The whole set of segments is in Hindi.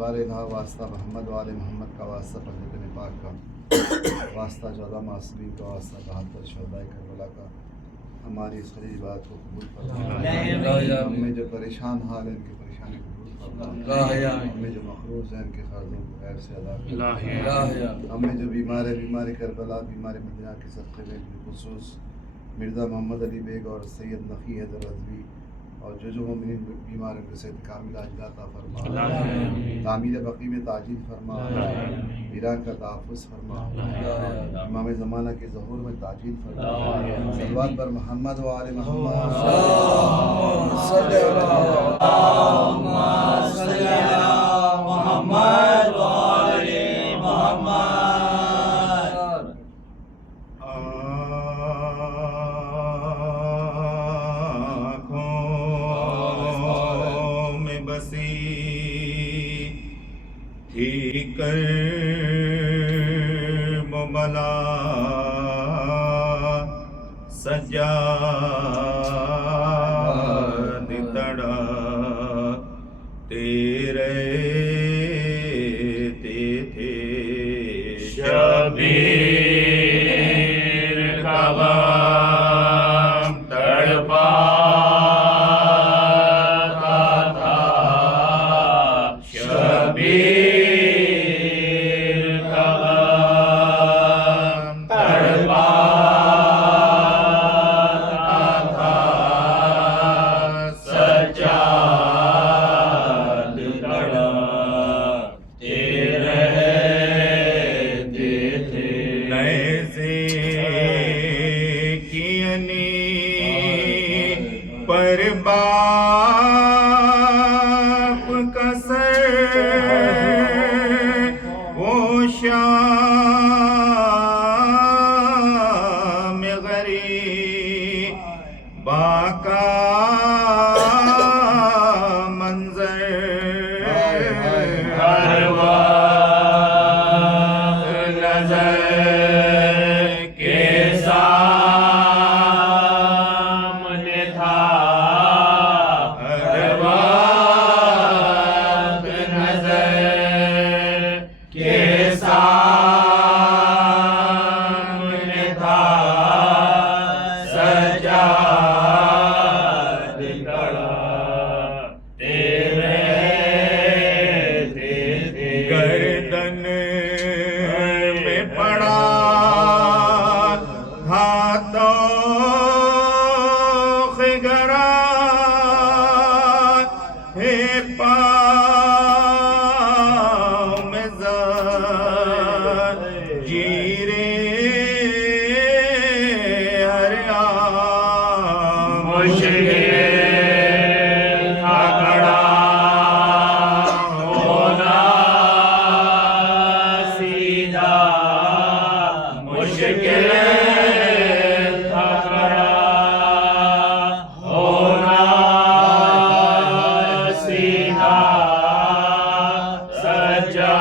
बारहा वास्ता मोहम्मद वाले मोहम्मद का वास्ता पढ़ने पाक का वास्ता 14 मासूमीन का वास्ता 72 शहदाए करबला का हमारी इस खरीद बात को कबूल फरमा। हमें जो परेशान हाल है इनकी परेशानी कबूल फरमा। हमें जो मखरूज हैं इनके कर्जों को खैर से अदा फरमा। हमें जो बीमार है बीमारी करबला बीमारी मदीना के सदक़े में बिलखुसूस मिर्ज़ा मोहम्मद अली बेग और सैयद नक़ी हैदर रज़वी और जो मोमिन बीमार हैं उनके सेहत कामिल अता फरमा। तामीर बक़ी में ताजील फरमा। वीरान का तहफ़्फ़ुज़ फरमा। इमाम ज़माना के ज़हूर में ताजील फरमा। सल्लल्लाहु पर मोहम्मद व आले मोहम्मद। कर मुबला सजाद तड़ा तेरे थे शबीर का गम तड़पाता था शबीर पर बाप का सर वो शाम गरीब बाका मंजर हर वक्त नजर के सामने था गर्दन में पड़ा हाथों गरा हे पाँव में जीरे हर मुश्किल मुश्किल था खड़ा होना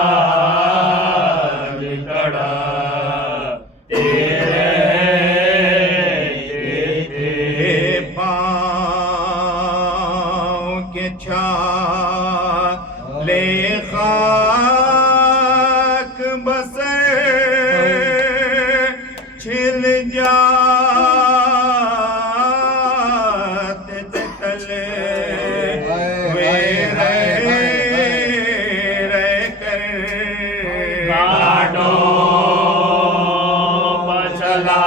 सज्जाद कड़ा पाँव के छाले खाक बसर छिल जाते तले वे रह कर काटो बचला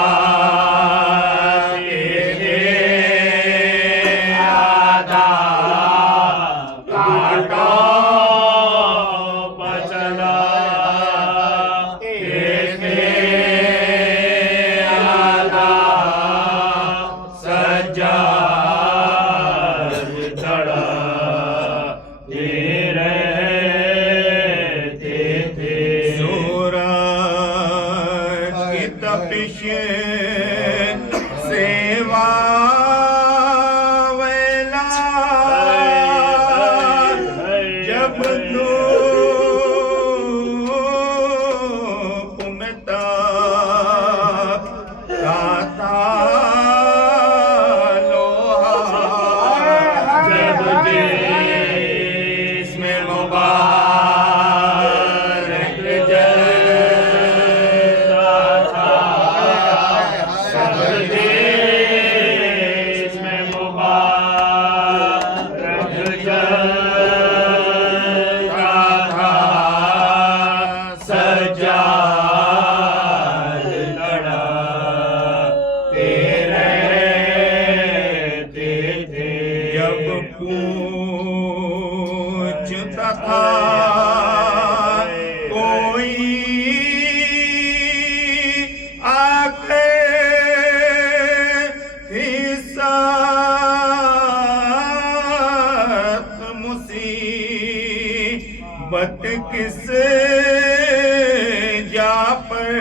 तपिश सेवा वेला जब धूप में ताता लोहा जब जिस्म मुबारक पूछता था कोई आखिर हिस्सात मुसीबत किस जा पर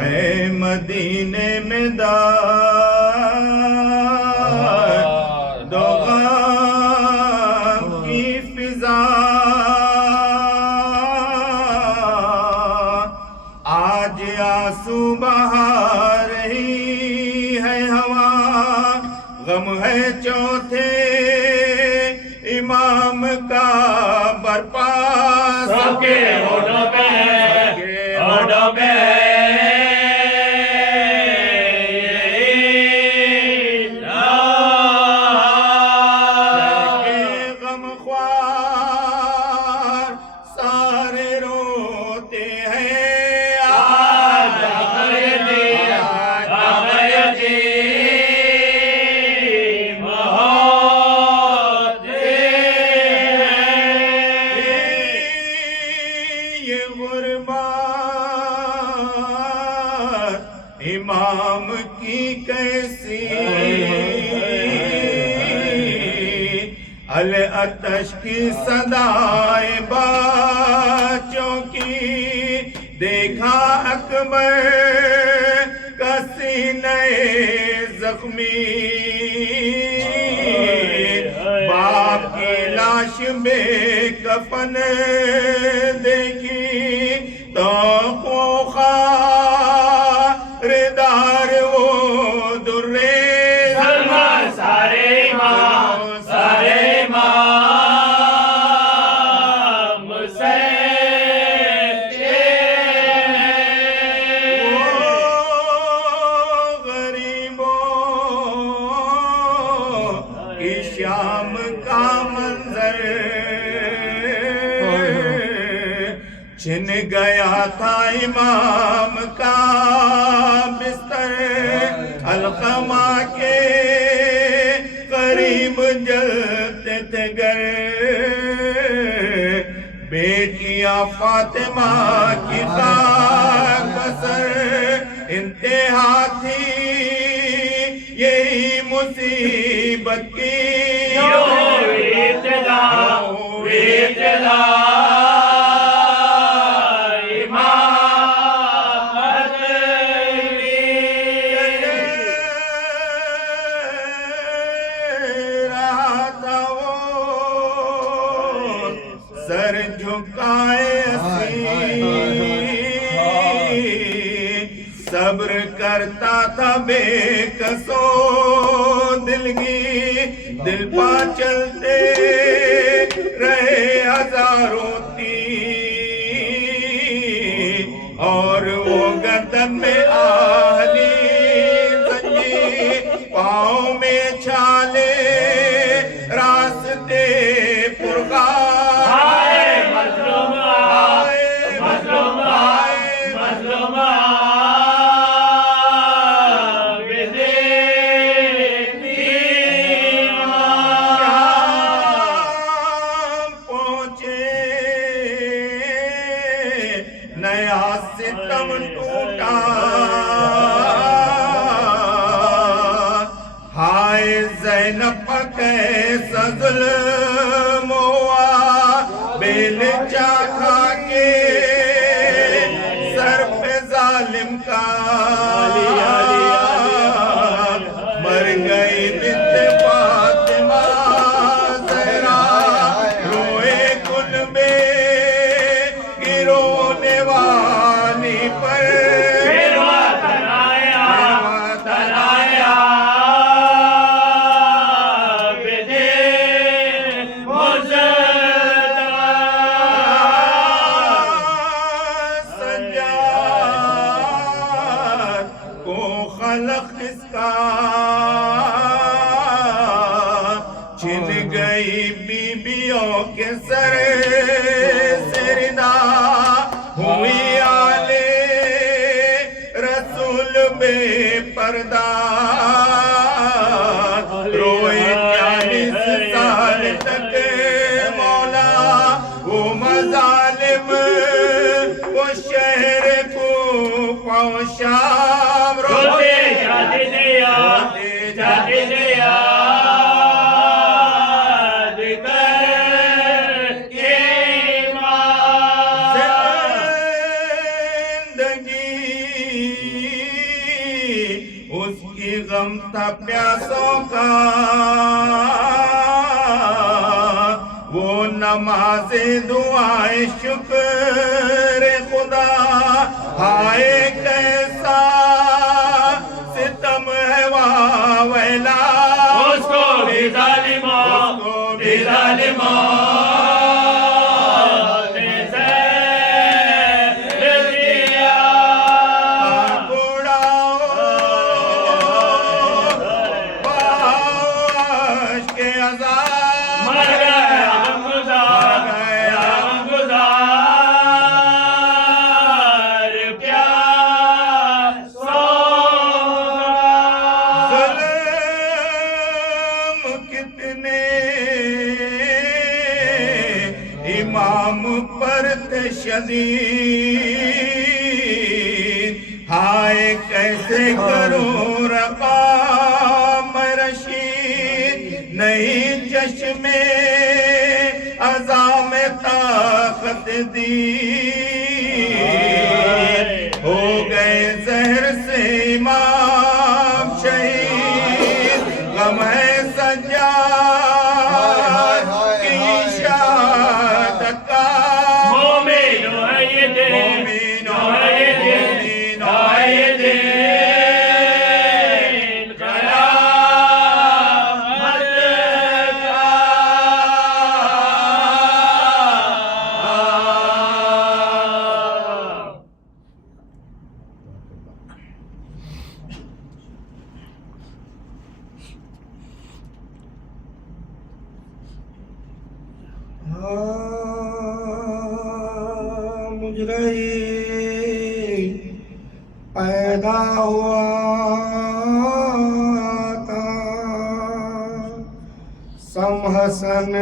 है मदीने में दो गम की फिजा आज आंसू बहा रही है हवा गम है चौथे इमाम का बरपा सबके होठों पे गम ख्वार सारे रोते हैं आज ये गुरबात इमाम की कैसी अल अतश की सदाए बाचों की देखा अकबर का सीने जख्मी बाप की लाश बेकफन देखी तो खारदार वो दुर्रे सारे इमाम से गरीबों की शाम का मंजर छिन गया था इमाम का बिस्तर, अलकमा के करीब जलते थे घर। बेटियां फातिमा की कसर इंतहा थी, यही मुसीबत की रहा था वो सर झुकाए सब्र करता था बेकसो दिल पा चलते रहे हजारों तीर, और वो गर्दन में आहली जंजीर, पाँव में छाले रास्ते पुरगार। नया सितम टूटा, हाय ज़ैनब कैसा ज़ुल्म हुआ, बेलचा खा के सर पे जालिम का, मर गई बिन्त फातिमा ज़हरा, रोए कुल में गिरोने वाली पर। सज्जाद को खलक इसका छिन गई बीबियों के सर से रिदा, हुई आले रसूल बेपर्दा, रोए 40 साल तक मौला वो मजालिम, वो शहर कूफा शाम रोते जाते उसकी गम था प्यासों का, वो नमाज़े दुआए शुक्र खुदा, हाय कैसा सितम है वावेला, उसको भी जालिमों इमाम पर शदीद, हाय कैसे करूं रक़ाम रशीद, नहीं चश्मे अज़ाम ताकत दी, हो गए जहर से इमाम शहीद, गम है सज्जाद की शहादत का। मोमिनो है ये दिन, मोमिनो है ये दिन, मोमिनो है ये दिन, कयामत का। पैदा हुआ था समहसन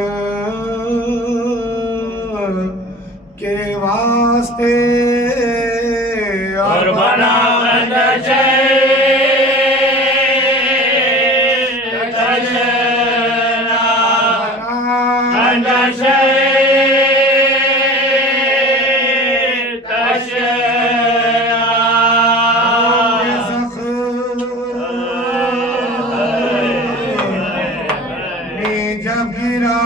के वास्ते और बना जब गिरा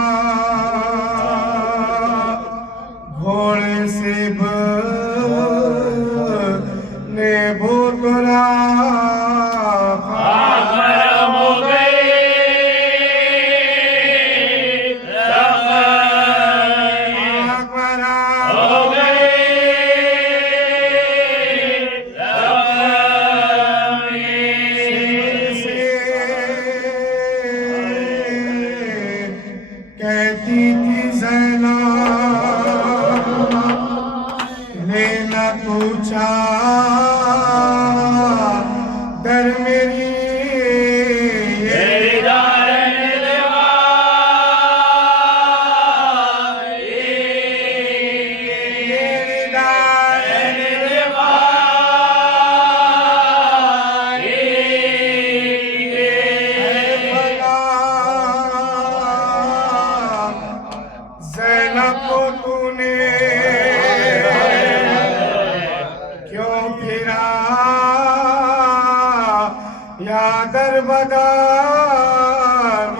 घोड़े से ने भूतरा कहती थी ज़ैना लेना तू दर मेरी ज़ैनब को तूने क्यों फिरा या दरबदार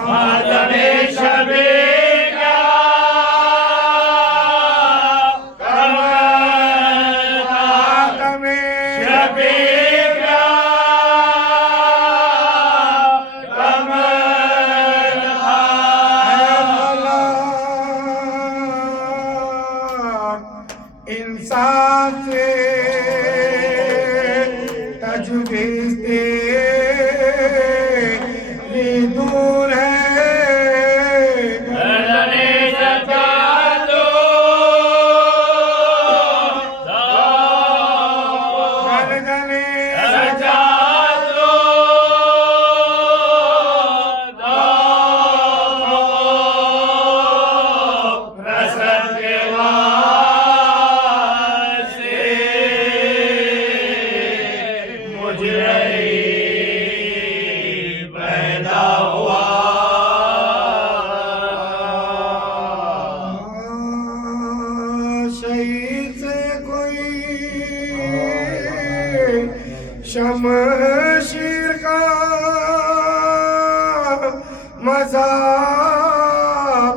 मातमे शबे का मातमे शबे का इंसान से तजवीज़ तेरी दूर है शहीद से कोई शमशीर का मजा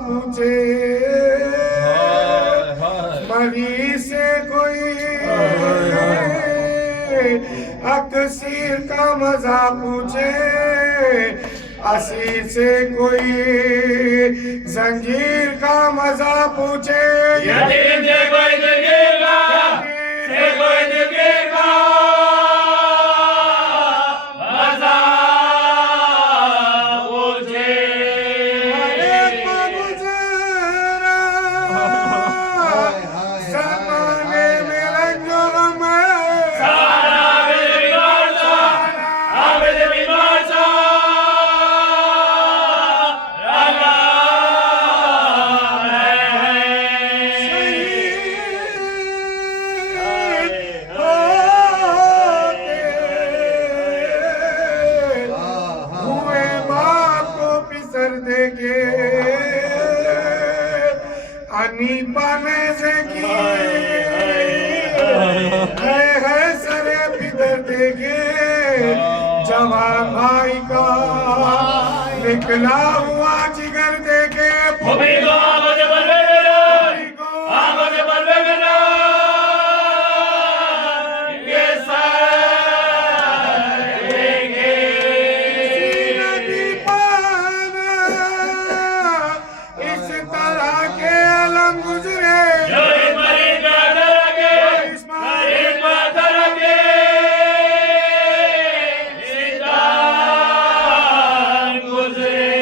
पूछे मरी से कोई अकसीर का मजा पूछे असीर से कोई जंजीर का मजा पूछे यतीम से कोई दुगेगा से कोई दुगेगा मज़ा पूछे अरे गुज़रा ज़माने में रंजो गम सारा आबिद बीमार सा अनीपा ने से की है सरे पितर देखे जवान भाई का निकला हुआ जिगर देखे भूमि को आगो से बलवे मेरा आगो से बलवे मेरा ये सारे नदी पाना इस तरह के अलम गुजरे जो इस मरीज में दरगे मरीज में दरगे सितार गुजरे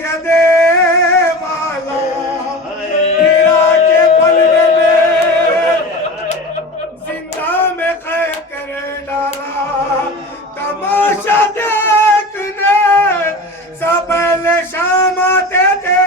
सैयदे वाला हीरा के बलवे में जिंदा में कैद कर डाला। तमाशा देखने सब पहले शाम आते थे।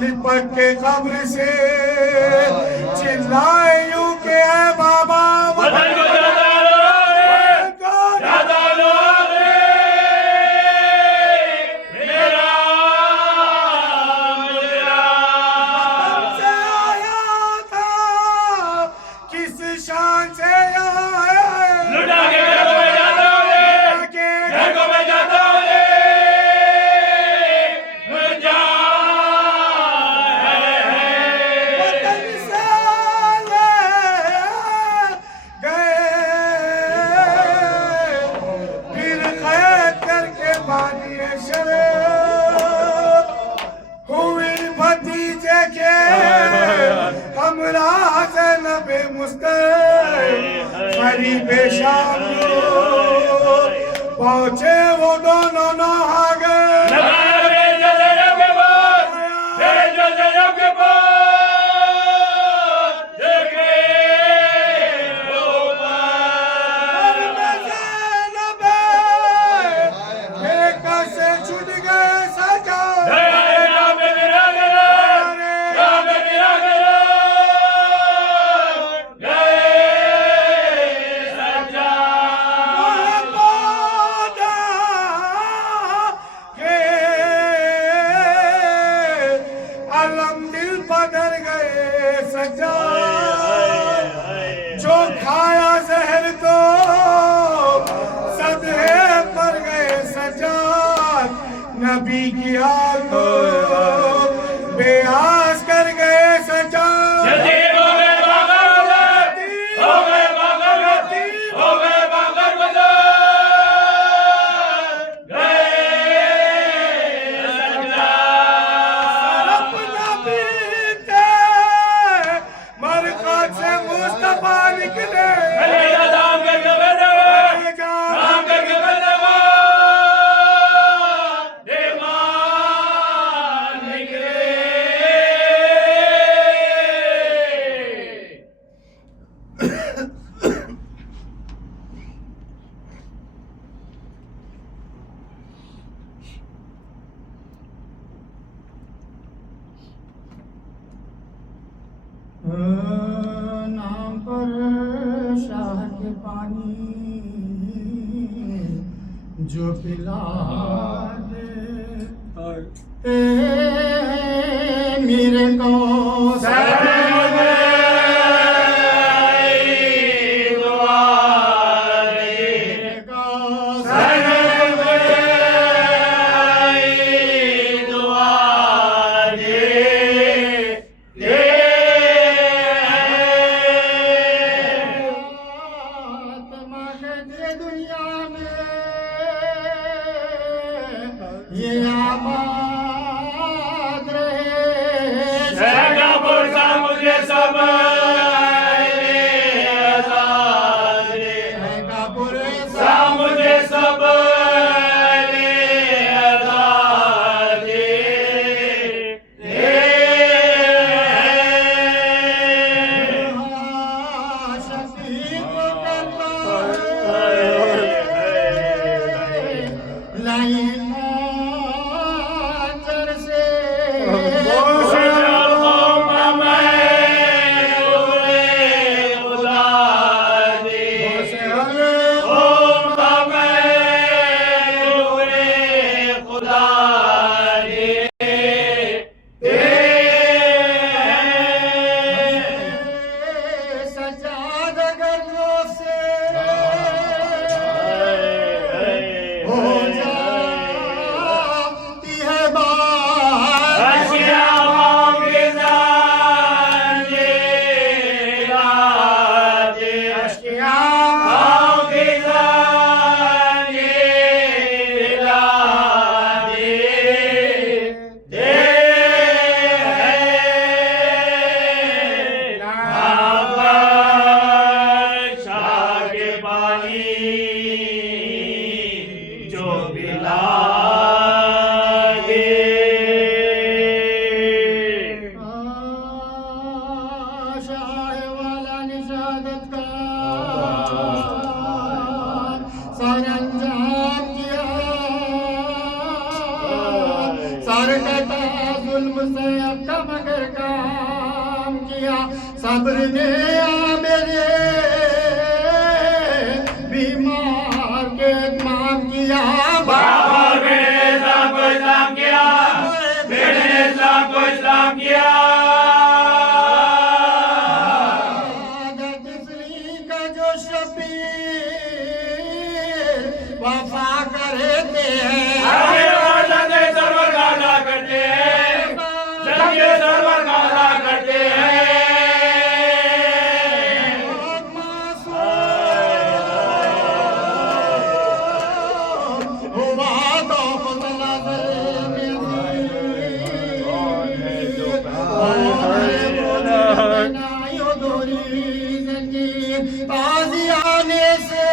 लिपट के कब्र से चिल्लाए यूं के है बाबा वतन को ज्यादा लो रे मेरा से आया था किस शान से आया लुटा के घर में जाता हूँ घर को मैं जाता हूँ पहुंचे वो दोनों नहागे छूट गए सजा जो खाया जहर तो सदहे पर गए सजाद। नबी की आग को बेआस कर गए सजाद। नाम पर शाह के पानी जो पिला दे मेरे को सर कटा जुल्म से कम कर काम किया सब्र ने मेरे बीमार के इत्माम किया बाबा बेटे ने इस्लाम को इस्लाम किया, बेटे ने इस्लाम को इस्लाम किया। का जो शबीर वफा करते हैं सरवर का अदा करते हैं, जंगे सरवर का अदा करते हैं। ताज़ियाने से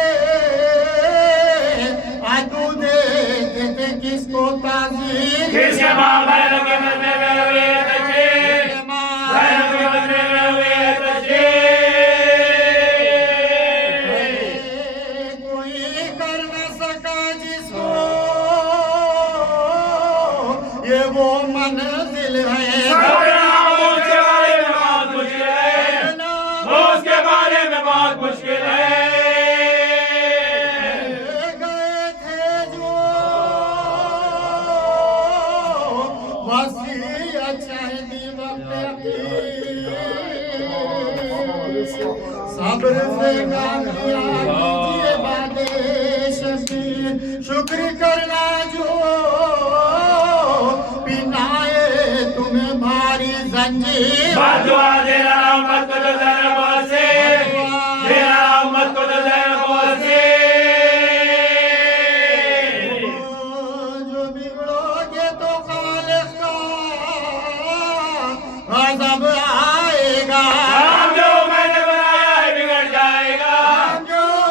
आदू देते किसको ताज़ीर किसके माँ बहनों के बदले में हुए तस्वीर, बहनों के बदले में हुए तस्वीर। कोई कर न सका जिसको ये वो मंजिल है उसके बारे में बहुत मुश्किल है, उसके बारे में बहुत मुश्किल है। गए थे जो वसीयत चाहती वक्त सब्र से कीजिए बादे शबीर शुक्र करना जो पिनाए तुम्हें भारी जंजीर बदुआ दे रहा हूं मत को तो ज़रा से, दे रहा हूं मत को तो ज़रा से। जो बिगड़ोगे तो खालिक का गज़ब आएगा हम जो मैंने बनाया है बिगड़ जाएगा,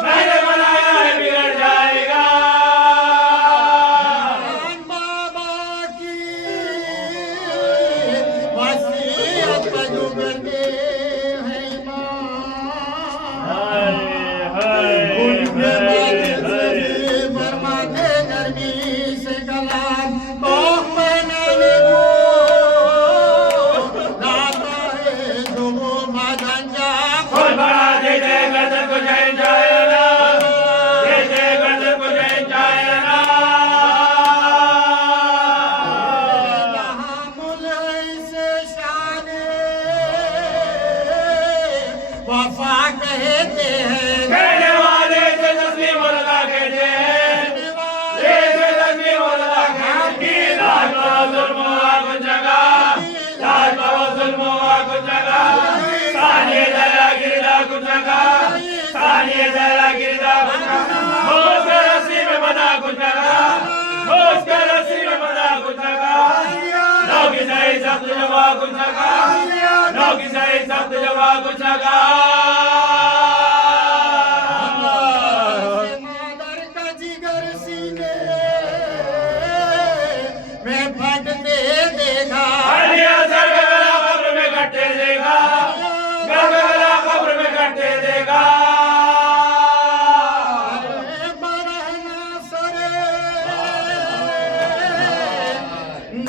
मैंने बनाया है बिगड़ जाएगा। बाबा की वसीयत पर जो करते हैं फरमाते नरमी से कलाम तौफ बनाने को लाता है जो वो मदन जा खुद बड़ा देते गर्दन को जय जाएगा, देते गर्दन को जय जाएगा। तहामुल ऐसे शाने वफा कहते हैं कहने वाले से तस्लीम लगा कहते हैं, ये से तस्लीम लगा कहते हैं। लाज पाओ जुल्म हुआ कुछ जगह, लाज पाओ जुल्म हुआ कुछ जगह, सानिए जरा गिरदा कुछ जगह, सानिए जरा गिरदा कुछ जगह। उसके रस्सी में बंधा कुछ जगह, उसके रस्सी में बंधा कुछ जगह। नौकी सही सख्त जवा कुछ जगह, नौकी सही सख्त जवा कुछ जगह। मादर का जिगर सीने में फटते देखा अलिया सर का गला कब्र में कटते देगा, गला कब्र में कटते देगा। बरहना सरे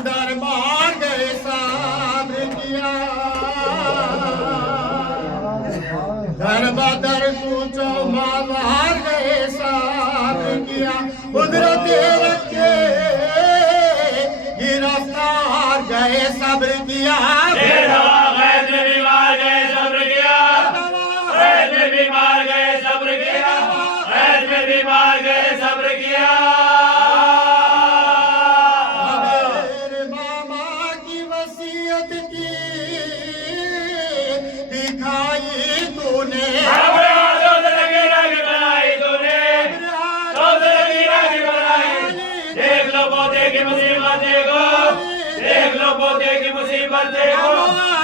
दरबार गए साब्र किया दर बदर पूछो बाजार गए साब्र किया कुदरत रखे गिरफ्तार गए सब्र किया गैर में बीमार गए सब्र किया, गैर में बीमार गए सब्र किया, गैर में बीमार गए सब्र किया। मेरे मामा की वसीयत की दिखाई तूने अपने हाथों से लगी राखी बनाई तूने, हाथों से लगी राखी बनाई। देख लो पोते की मुसीबत देखो, देख लो पोते की मुसीबत देखो।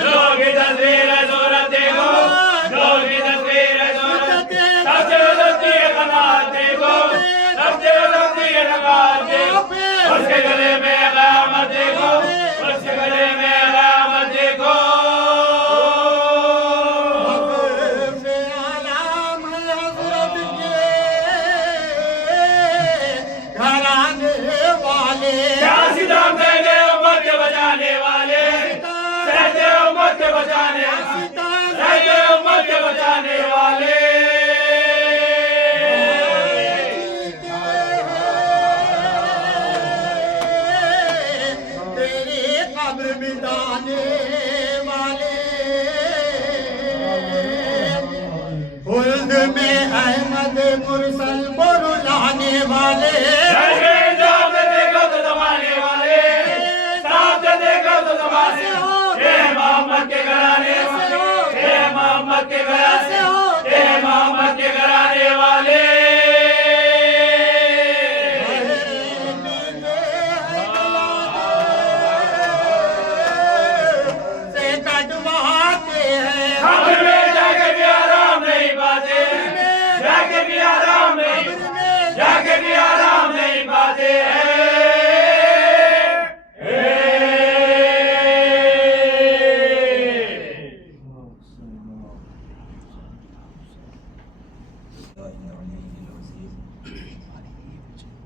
लोग की तस्वीर है सूरत देखो, लोग की तस्वीर है सूरत। सबसे बदलती है कनात देखो, सबसे बदलती है नगात देखो। उसके गले में क़यामत देखो, उसके गले में क़यामत देखो। से आलाम हजरत के घराने वाले क्या सितम देंगे उम्मत बचाने रहते उम्मत के बचाने वाले। तेरे कब्र मिटाने वाले, खुल्द में अहमद मुरसल बुलाने वाले, साथ देखो तो दबाने वाले, साथ देखो तो दबाने, हे मोहम्मद के घराने वाले, हे मोहम्मद के घराने, हे मोहम्मद के घराने वाले। से कटवाते हैं, कब्र में जाके भी आराम नहीं पाते, जाके भी आराम नहीं, जाके भी आराम नहीं पाते हैं।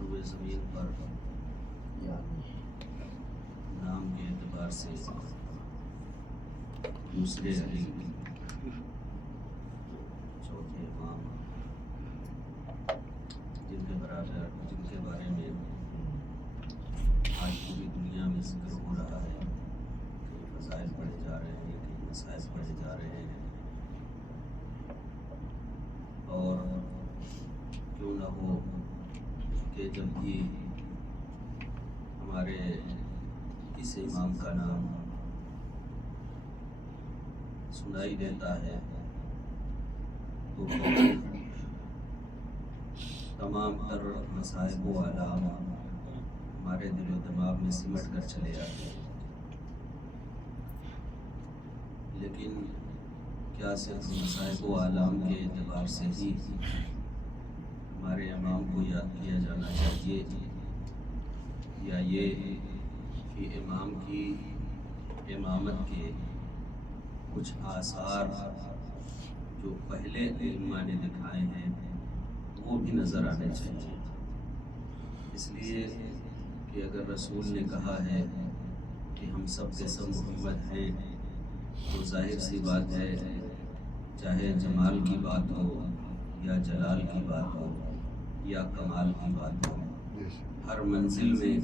रूए ज़मीन पर नाम के एतबार से दूसरे अली चौथे इमाम जिनके बारे में आज पूरी दुनिया में जिक्र हो रहा है, कई फज़ाइल पढ़े जा रहे हैं, कई मसाइल पढ़े जा रहे हैं, और क्यों ना हो कि जब भी हमारे किस इमाम का नाम सुनाई देता है तो तमाम तर मसाइब व आलाम हमारे दिलो दिमाग में सिमट कर चले आते हैं। लेकिन क्या सिर्फ मसाइब व आलाम के एतबार से ही हमारे इमाम को याद किया जाना चाहिए, या ये कि इमाम की इमामत के कुछ आसार जो पहले इल्मा ने दिखाए हैं वो भी नज़र आने चाहिए। इसलिए कि अगर रसूल ने कहा है कि हम सब के सब मोहम्मद हैं, तो जाहिर सी बात है चाहे जमाल की बात हो या जलाल की बात हो या कमाल की बात हो, हर मंजिल में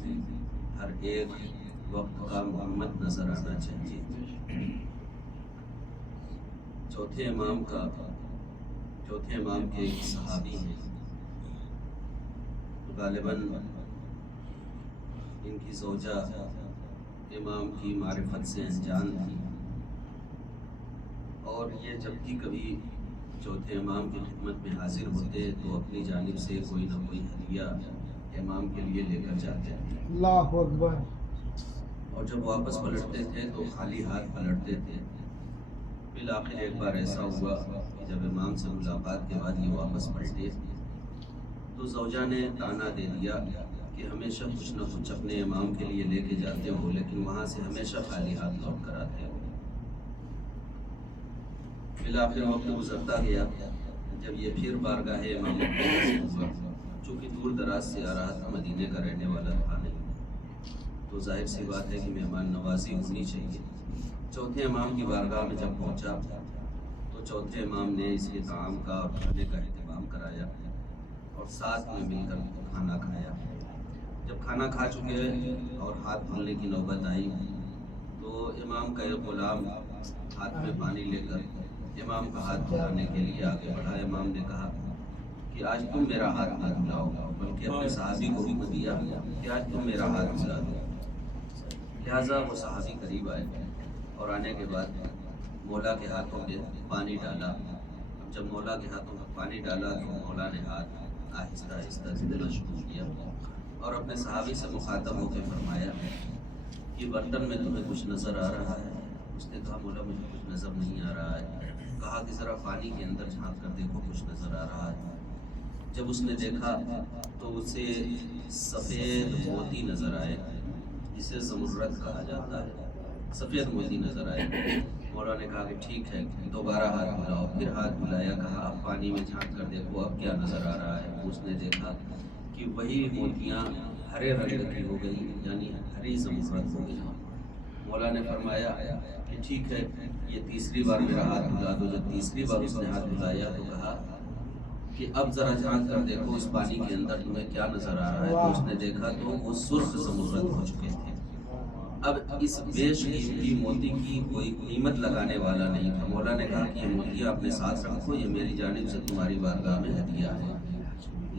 हर एक वक्त का मोहम्मद नज़र आना चाहिए। चौथे इमाम के एक सहाबी हैं, गालिबन इनकी ज़ौजा इमाम की मारिफत से अनजान थी, और ये जब भी कभी चौथे इमाम की खिदमत में हाजिर होते तो अपनी जानिब से कोई ना कोई हदिया इमाम के लिए लेकर जाते थे। अल्लाहु अकबर। और जब वापस पलटते थे तो खाली हाथ पलटते थे। फिर आखिर एक बार ऐसा हुआ कि जब इमाम से मुलाकात के बाद ये वापस पलटे तो ज़ौजा ने ताना दे दिया कि हमेशा कुछ न कुछ अपने इमाम के लिए लेके जाते हो, लेकिन वहाँ से हमेशा खाली हाथ लौट कर आते हो। फिर आखिर वक्त गुजरता गया, जब ये फिर बारगाह इमाम हुआ, चूँकि दूर दराज से आ रहा था, मदीने का रहने वाला था नहीं, तो जाहिर सी बात है कि मेहमान नवाजी होनी चाहिए। चौथे इमाम की बारगाह में जब पहुंचा तो चौथे इमाम ने इसके ताम का और खाने का इंतजाम कराया और साथ में मिलकर खाना खाया। जब खाना खा चुके और हाथ धोने की नौबत आई तो इमाम का एक गुलाम हाथ में पानी लेकर इमाम का हाथ धुलाने के लिए आगे बढ़ा। इमाम ने कहा कि आज तुम मेरा हाथ ना धुलाओ, बल्कि अपने सहाबी को हुक्म दिया कि आज तुम मेरा हाथ धुला दो। लिहाजा वो सहाबी करीब आए और आने के बाद मौला के हाथों में पानी डाला। अब जब मौला के हाथों में पानी डाला तो मौला ने हाथ आहिस्ता आहिस्ता धुलना शुरू किया और अपने सहाबी से मुखातब होकर फरमाया कि बर्तन में तुम्हें कुछ नज़र आ रहा है? उसने कहा मौला मुझे कुछ नज़र नहीं आ रहा है। कहा कि ज़रा पानी के अंदर झांक कर देखो, कुछ नज़र आ रहा है। जब उसने देखा तो उसे सफ़ेद मोती नज़र आए, जिसे ज़मुर्रद कहा जाता है, सफ़ेद मोती नज़र आए। मौला ने कहा कि ठीक है, दोबारा हाथ मिलाओ। फिर हाथ मिलाया, कहा अब पानी में झांक कर देखो अब क्या नज़र आ रहा है। उसने देखा कि वही मोतियाँ हरे रंग की हो गई, यानी हरी ज़मुर्रद हो गई। मौला ने फरमाया कि ठीक है, ये तीसरी बार मेरा हाथ मिला दो। जब तीसरी बार उसने हाथ मिलाया तो कहा कि अब ज़रा झांक कर देखो उस पानी के अंदर तुम्हें क्या नज़र आ रहा है। तो उसने देखा तो वो सुर्ख ज़मुर्रद हो चुके थे। अब इस बेशकीमती मोती की कोई कीमत लगाने वाला नहीं था। मौला ने कहा कि ये मोतियाँ अपने साथ रखो, ये मेरी जानिब से तुम्हारी बारगाह में हदिया है,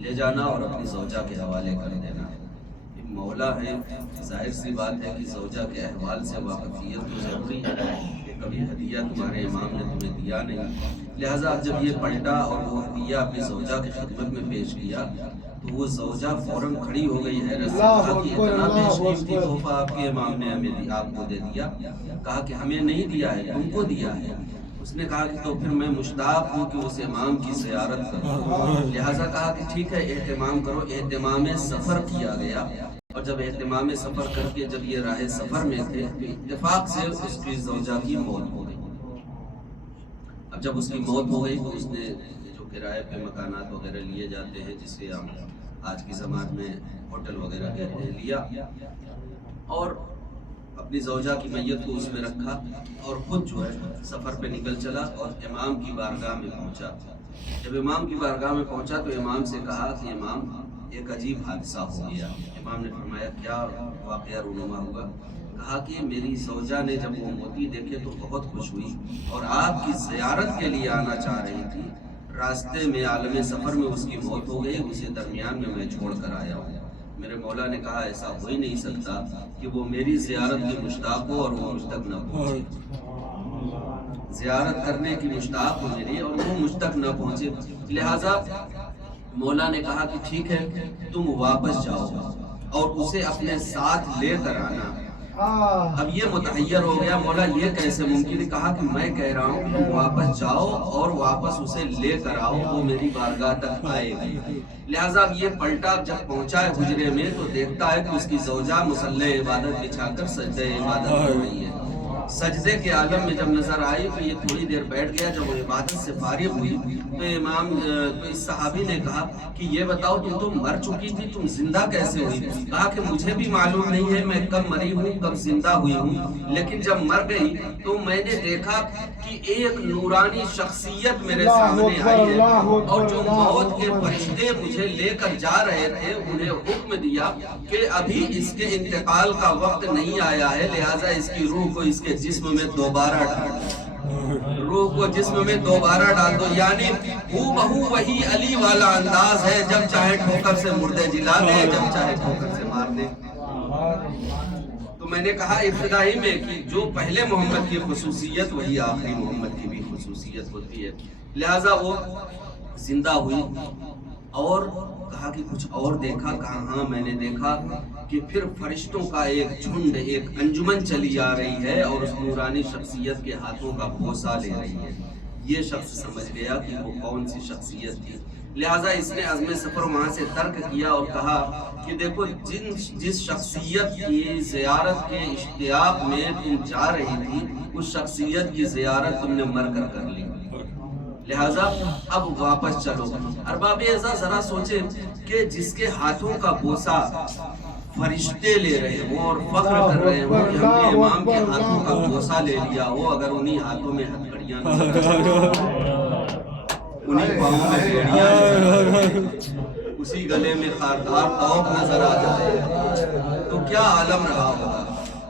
ले जाना और अपनी ज़ौजा के हवाले कर देना। मौला है, जाहिर सी बात है कि ज़ौजा के अहवाल से वाकफियत तो ज़रूरी है कि कभी हदिया तुम्हारे इमाम ने तुम्हें दिया नहीं। लिहाजा अब जब ये पलटा और वो हदिया अपनी ज़ौजा की खिदमत में पेश किया तो वो ज़ौजा फ़ौरन खड़ी हो गई हैरत से, कहा कि इतना बेशकीमती तोहफा आपके इमाम ने हमें आपको दे दिया। कहा कि हमें नहीं दिया है, तुमको दिया है। उसने कहा कि तो फिर मैं मुश्ताक हूँ कि उस इमाम की ज़ियारत करूँ। लिहाजा कहा कि ठीक है, एहतिमाम करो। एहतिमाम सफ़र किया गया और जब एहतिमाम सफ़र करके जब ये राह सफ़र में थे तो इत्तेफाक से उसकी ज़ौजा की मौत हो गई। अब जब उसकी मौत हो गई तो उसने जो किराए पे मकानात वगैरह लिए जाते हैं, जिसे हम आज की ज़मात में होटल वगैरह कहते हैं, लिया और अपनी ज़ौजा की मैयत को उसमें रखा और ख़ुद जो है सफ़र पे निकल चला और इमाम की बारगाह में पहुंचा। जब इमाम की बारगाह में पहुंचा तो इमाम से कहा कि इमाम, एक अजीब हादसा हो गया। इमाम ने फरमाया क्या वाक़या रूनुमा हुआ? कहा कि मेरी ज़ौजा ने जब वो मोती देखे तो बहुत खुश हुई और आपकी ज़ियारत के लिए आना चाह रही थी। रास्ते में आलम सफ़र में उसकी मौत हो गई, उसे दरमियान में मैं छोड़ कर आया हूँ। मेरे मौला ने कहा ऐसा हो ही नहीं सकता कि वो मेरी ज़ियारत की मुश्ताक हो और वो मुझ तक न पहुँचे। ज़ियारत करने की मुश्ताक हो मेरी और वो मुझ तक न पहुँचे। लिहाजा मौला ने कहा कि ठीक है, तुम वापस जाओ और उसे अपने साथ लेकर आना। अब ये मुतहय्यर हो गया, मौला ये कैसे मुमकिन? कहा कि मैं कह रहा हूँ तुम वापस जाओ और वापस उसे लेकर आओ, वो मेरी बारगाह तक आएगी। लिहाजा अब ये पलटा, जब पहुंचा है हुजरे में तो देखता है कि उसकी ज़ौजा मुसल्ले इबादत बिछाकर सजदे इबादत कर रही है। सजदे के आलम में जब नजर आई तो ये थोड़ी देर बैठ गया। जब वो इबादत से फारिग हुई तो इमाम तो इस सहाबी ने कहा कि ये बताओ तुम तो मर चुकी थी, तुम जिंदा कैसे हुई? कहा कि मुझे भी मालूम नहीं है मैं कब मरी हूँ कब जिंदा हुई हूँ, लेकिन जब मर गई तो मैंने देखा कि एक नूरानी शख्सियत मेरे सामने आई है और जो मौत के फरिश्ते मुझे लेकर जा रहे थे उन्हें हुक्म दिया कि अभी इसके इंतकाल का वक्त नहीं आया है, लिहाजा इसकी रूह को इसके जिस्म में दोबारा डाल दो, रूह को जिस्म में दोबारा डाल दो। यानी हूबहू वही अली वाला अंदाज है, जब चाहे ठोकर से मुर्दे जिला दे, जब चाहे ठोकर से मार दे। तो मैंने कहा इब्तिदाई में कि जो पहले मोहम्मद की खुसूसियत वही आखिरी मोहम्मद की भी खुसूसियत होती है। लिहाजा वो जिंदा हुई और कहा कि कुछ और देखा? कहा हाँ मैंने देखा कि फिर फरिश्तों का एक झुंड, एक अंजुमन चली आ रही है और उस नूरानी शख्सियत के हाथों का बोसा ले रही है। ये शख्स समझ गया कि वो कौन सी शख्सियत थी। लिहाजा इसने अज़्म सफ़र वहाँ से तर्क किया और कहा कि देखो जिस शख्सियत की ज़ियारत के इश्तियाक में तुम जा रही थी उस शख्सियत की ज़ियारत तुमने मर कर ली, लिहाजा अब वापस चलो। अरबाब ऐसा जरा सोचे कि जिसके हाथों का बोसा फरिश्ते ले रहे हो और फख्र कर रहे हो कि हमने इमाम के हाथों का बोसा ले लिया हो, अगर उन्हीं हाथों में हथकड़ियां उन्हीं पाँवों में बेड़ियां, उसी गले में खारदार तौक नजर आ जाए तो क्या आलम रहा होगा।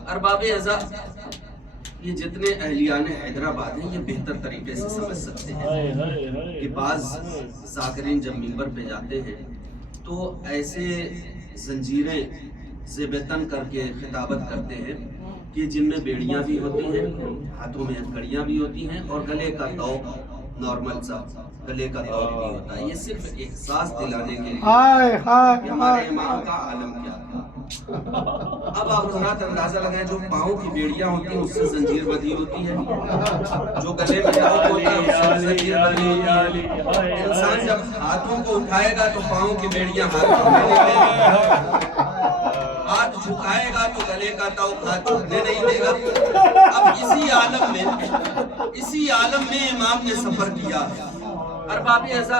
अरबाब ऐसा ये जितने अहलियान हैदराबाद हैं ये बेहतर तरीके से समझ सकते हैं कि बाज़ ज़ाकिरीन जब मिंबर पे जाते हैं तो ऐसे जंजीरें ज़ेबतन करके खिताबत करते हैं कि जिनमें बेड़ियां भी होती हैं, हाथों में हथकड़ियां भी होती हैं और गले का तौक नॉर्मल सा गले का तौक भी होता है। ये सिर्फ एहसास दिलाने के लिए कि हमारे इमाम का आलम क्या था। अब आप हजरात अंदाजा लगाएं, जो पाँव की बेड़ियां होती हैं उससे जंजीर बंधी होती है, जो गले में तौक होता है उससे जंजीर बंधी होती है। इंसान और जब हाथों को उठाएगा तो पाँव की बेड़ियां हाथ में निकलेगी, हाथ झुकाएगा तो गले का तौक हाथ झुकने नहीं देगा। अब इसी आलम में इमाम ने सफर किया। अरबाब ऐसा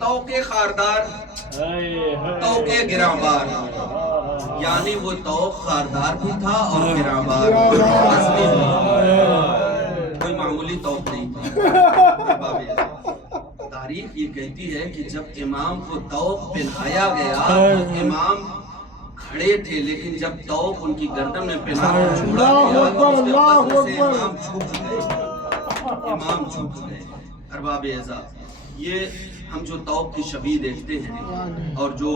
तौके खारदार, तौके गिराबार, यानी वो तौक खारदार भी था और गिराबार भी, कोई मामूली तौक नहीं था। तारीख ये कहती है कि जब इमाम को तौक पहनाया गया तो इमाम खड़े थे, लेकिन जब तौक उनकी गर्दन में पहना छोड़ा गया तो उसके बदले से इमाम झुक गए। अरबाब ऐसा ये हम जो तौक की शबी देखते हैं और जो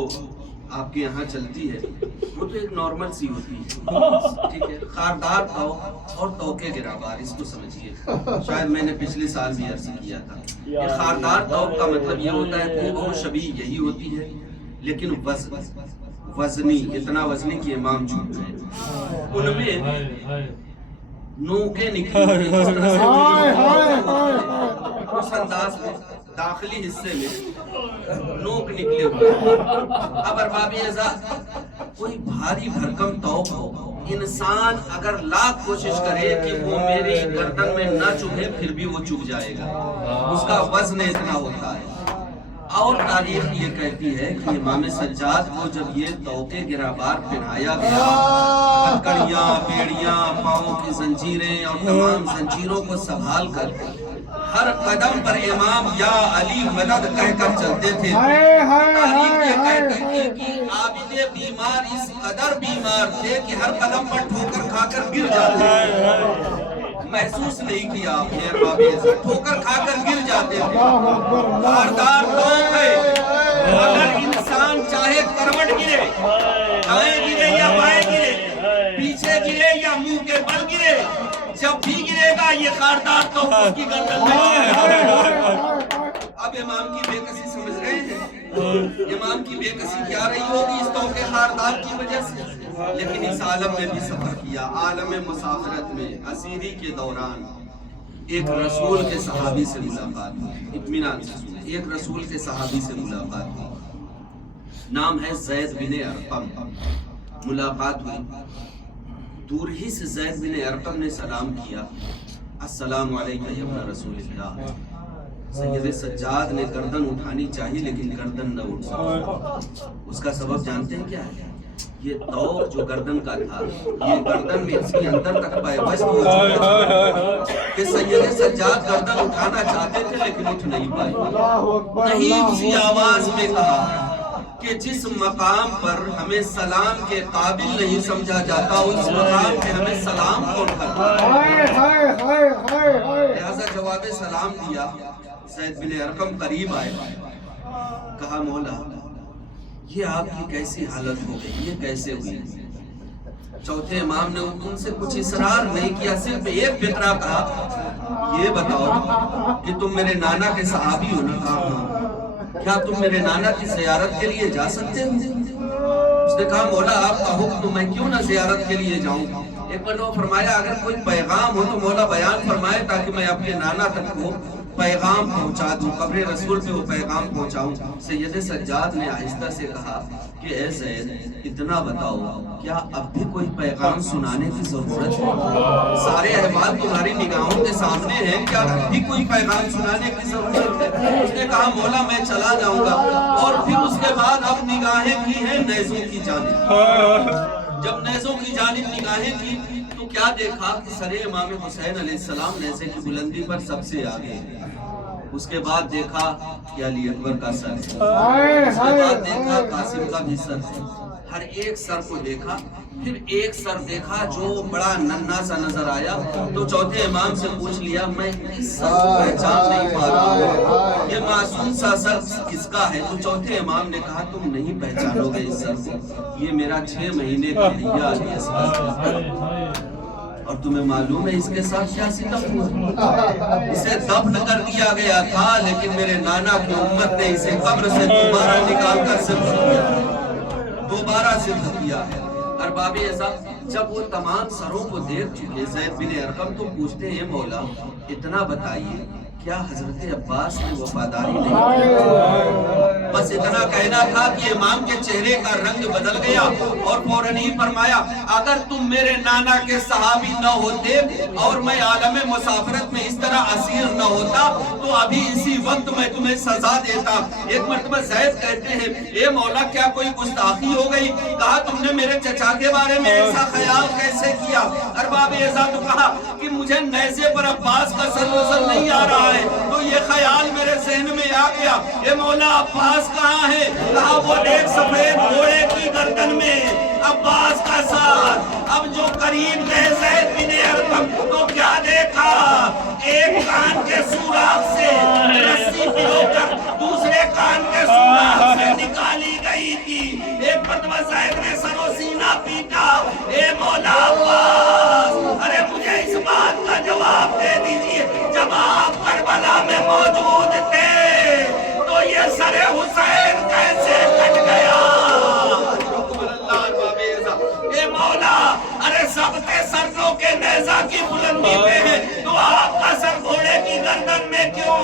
आपके यहाँ चलती है वो तो एक नॉर्मल सी होती है, ठीक है। खारदार तौक और तौके गिराबार, इसको समझिए। शायद मैंने पिछले साल भी अर्ज किया था। ये खारदार तौक का मतलब ये होता है कि वो शबी यही होती है, लेकिन वजनी, इतना वजनी कि इमाम झुक गए। उनमें नोके निकली उस अंदाज में, दाखिली हिस्से में नोक निकले हुए। अब अरबाब ऐसा कोई भारी भरकम तौक हो, इंसान अगर लाख कोशिश करे कि वो मेरी गर्दन में न चुभे फिर भी वो चुभ जाएगा, उसका वजन इतना होता है। और तारीख ये कहती है कि इमाम सज्जाद को जब ये तौके गिराबार पहनाया गया, हथकड़ियां, बेड़ियां, पाँव की जंजीरें और तमाम जंजीरों को संभाल कर हर कदम पर इमाम या अली मदद कहकर चलते थे। तारीख ये कहती है कि आबिदे बीमार इस कदर बीमार थे कि हर कदम पर ठोकर खाकर गिर जाते थे। महसूस नहीं किया आपने, ठोकर खाकर गिर जाते थे। खारदार तौक है, अगर इंसान चाहे करवट गिरे, दाएं गिरे या बाएं गिरे, पीछे गिरे या मुंह के बल गिरे, जब भी गिरेगा ये खारदार तौक उसकी गर्दन में। अब इमाम की बेकसी समझ रहे हैं, इमाम की बेकसी क्या रही होगी इस तौके खारदार की वजह से। लेकिन इस आलम में भी सफर किया, आलम मुसाफरत में असीरी के दौरान एक रसूल के सहाबी से मुलाकात हुई। इत्मीनान से सुने, एक रसूल के सहाबी से मुलाकात हुई, नाम है ज़ैद बिन अरक़म। मुलाकात हुई, दूर ही से ज़ैद बिन अरक़म ने सलाम किया, अस्सलामु अलैका या इब्न रसूलिल्लाह। सैयद सज्जाद ने गर्दन उठानी चाहिए लेकिन गर्दन न उठ सका। उसका सबब जानते हैं क्या है? ये तौक जो गर्दन का था, ये गर्दन में इसके अंदर तक पैबस्त हो चुका कि सैयद सज्जाद गर्दन उठाना चाहते थे लेकिन उठ नहीं पाए। नहीं उसी आवाज में कहा कि जिस मकाम पर हमें सलाम के काबिल नहीं समझा जाता, उस मकाम पे हमें सलाम कौन करता है? लिहाजा जवाब सलाम दिया। ज़ैद बिन अरक़म करीब आए, कहा मौला ये आपकी कैसी हालत हो गई, ये कैसे हुई? चौथे इमाम ने उनसे कुछ इसरार नहीं किया, सिर्फ एक फिक्रा कहा, ये बताओ कि तुम मेरे नाना के सहाबी हो ना? कहा, क्या तुम मेरे नाना की ज़ियारत के लिए जा सकते हो? उसने कहा मौला आपका हुक्म, मैं क्यों ना ज़ियारत के लिए जाऊं। एक बार वो फरमाया अगर कोई पैगाम हो तो मौला बयान फरमाए ताकि मैं अपने नाना तक को पैगाम पहुंचा दूं, कब्र रसूल पे वो पैगाम पहुंचाऊं। सैयद सज्जाद ने आहिस्ता से कहा कि ऐ ज़ैद इतना बताओ, क्या अब भी कोई पैगाम सुनाने की जरूरत है? सारे अहवाल तुम्हारी निगाहों के सामने हैं, क्या अब भी कोई पैगाम सुनाने की जरूरत है? उसने कहा मौला मैं चला जाऊंगा। और फिर उसके बाद अब निगाहें की हैं नेज़ों की जानिब। जब नेज़ों की जानिब निगाहें की तो क्या देखा कि सरे इमाम हुसैन अलैहिस्सलाम नेज़े की बुलंदी पर सबसे आगे। उसके बाद देखा कि अली अकबर का सर है, उसके बाद देखा कासिम का भी सर है। हर एक सर को देखा, फिर एक सर देखा जो बड़ा नन्हा सा नजर आया, तो चौथे इमाम से पूछ लिया मैं इस सर को पहचान नहीं पा रहा, ये मासूम सा सर किसका है? तो चौथे इमाम ने कहा तुम नहीं पहचानोगे इस सर को, ये मेरा 6 महीने का भैया अली असगर, और तुम्हें मालूम है इसके साथ क्या सितम हुआ? इसे दफन कर दिया गया था, लेकिन मेरे नाना की उम्मत ने इसे कब्र से दोबारा निकाल कर सिद्ध किया, दोबारा सिद्ध किया। अरबाबे ऐसा जब वो तमाम सरों को देख चुके ज़ैद बिन अरक़म तो पूछते हैं मौला इतना बताइए क्या हजरत अब्बास ने वफादारी नहीं की? बस इतना कहना था कि इमाम के चेहरे का रंग बदल गया और फौरन ही फरमाया, अगर तुम मेरे नाना के सहाबी न होते और मैं आलम मुसाफरत में इस तरह असीर न होता तो अभी इसी वक्त मैं तुम्हें सजा देता। एक मर्तबा ज़ैद कहते हैं, ए मौला क्या कोई गुस्ताखी हो गई? कहा तुमने मेरे चचा के बारे में ऐसा ख्याल कैसे किया? अरबाब एज़ा तो कहा कि मुझे नेज़े पर अब्बास का सर नजर नहीं आ रहा है, तो ये ख्याल मेरे ज़हन में आ गया, ए मौला अब्बास कहाँ है? कहा वो एक सफेद घोड़े की गर्दन में अब्बास का साथ। अब जो करीब गए ज़ैद बिन अरकम तो क्या देखा? एक कान के सुराख से रस्सी पिरोकर दूसरे कान के सुराख से निकाली गई थी। एक मर्तबा ज़ैद ने सरो सीना पीटा, ए मौला अब्बास, अरे मुझे इस बात का जवाब दे दीजिए, जब आप करबला में मौजूद थे तो ये सरे हुसैन कैसे कट गया? ए मौला, अरे सबके सरों के नेज़ा की बुलंदी पे है तो आपका सर घोड़े की गर्दन में क्यों?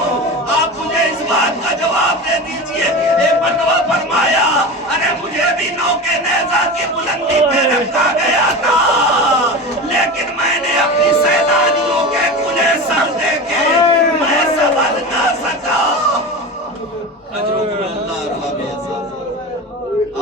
आप मुझे इस बात का जवाब दे दीजिए। एक मर्तबा फरमाया, अरे मुझे भी नौ के नेज़ा की बुलंदी पे रखा गया था, लेकिन मैंने अपनी सैदानियों के खुले सर देखे, मैं समझ ना सका।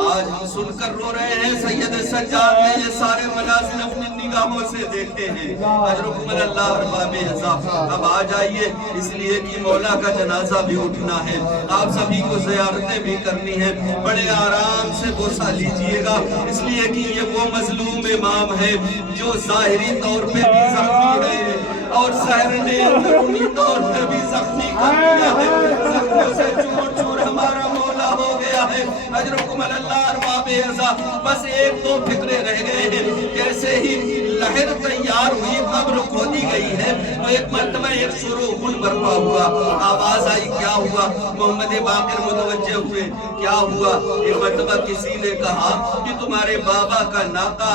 आज हम सुनकर रो रहे हैं, सैयद सज्जाद ने ये सारे मनाज़िर अपनी निगाहों से देखे हैं। अजरुकुम अल्लाह अरबाब हिसाब। अब आ जाइए, इसलिए कि मौला का जनाजा भी उठना है, आप सभी को ज़ियारतें भी करनी है, बड़े आराम से बोसा लीजिएगा, इसलिए कि ये वो मजलूम इमाम है जो ज़ाहिरी तौर पे भी ज़ख्मी है और सहर ने अंदरूनी तौर पे भी ज़ख्मी कर दिया है। ज़ख्मों से चूर चूर हमारा मौला हो गया है। अजरुकुम अल्लाह अरबाब हिसाब। बस एक दो फिक्रे रह गए हैं। जैसे ही लहर तैयार हुई, कब्र खोदी गई है, तो एक मर्तबा एक शुरू बर्पा हुआ, आवाज आई, क्या हुआ? मोहम्मद बाकिर मुतवज्जे हुए, क्या हुआ? एक मर्तबा किसी ने कहा कि तुम्हारे बाबा का नाका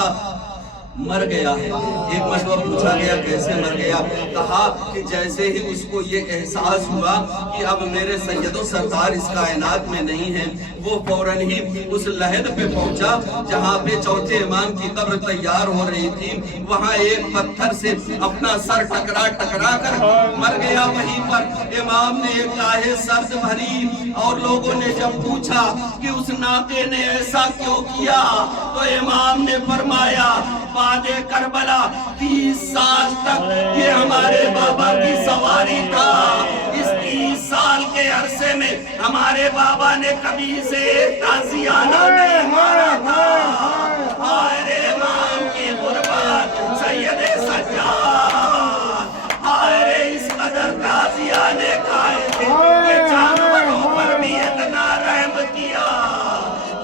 मर गया है। एक मर्तबा पूछा गया कैसे मर गया? कहा कि जैसे ही उसको ये एहसास हुआ कि अब मेरे सैयदो सरदार इस कायनात में नहीं है, वो फौरन ही उस लहद पे पहुंचा जहाँ पे चौथे इमाम की कब्र तैयार हो रही थी। वहाँ एक पत्थर से अपना सर टकरा कर मर गया। वहीं पर इमाम ने एक आहे सर्द भरी और लोगों ने जब पूछा कि उस नाके ने ऐसा क्यों किया, तो इमाम ने फरमाया, बादे करबला 30 साल तक ये हमारे बाबा की सवारी था। इस 30 साल के अरसे में हमारे बाबा ने कभी से ताजियाना नहीं मारा था। हाय इमाम की गुरबत सैयद सज्जाद, हाय इस कदर ताजियाने खाए थे कि जानवरों पर भी इतना रहम किया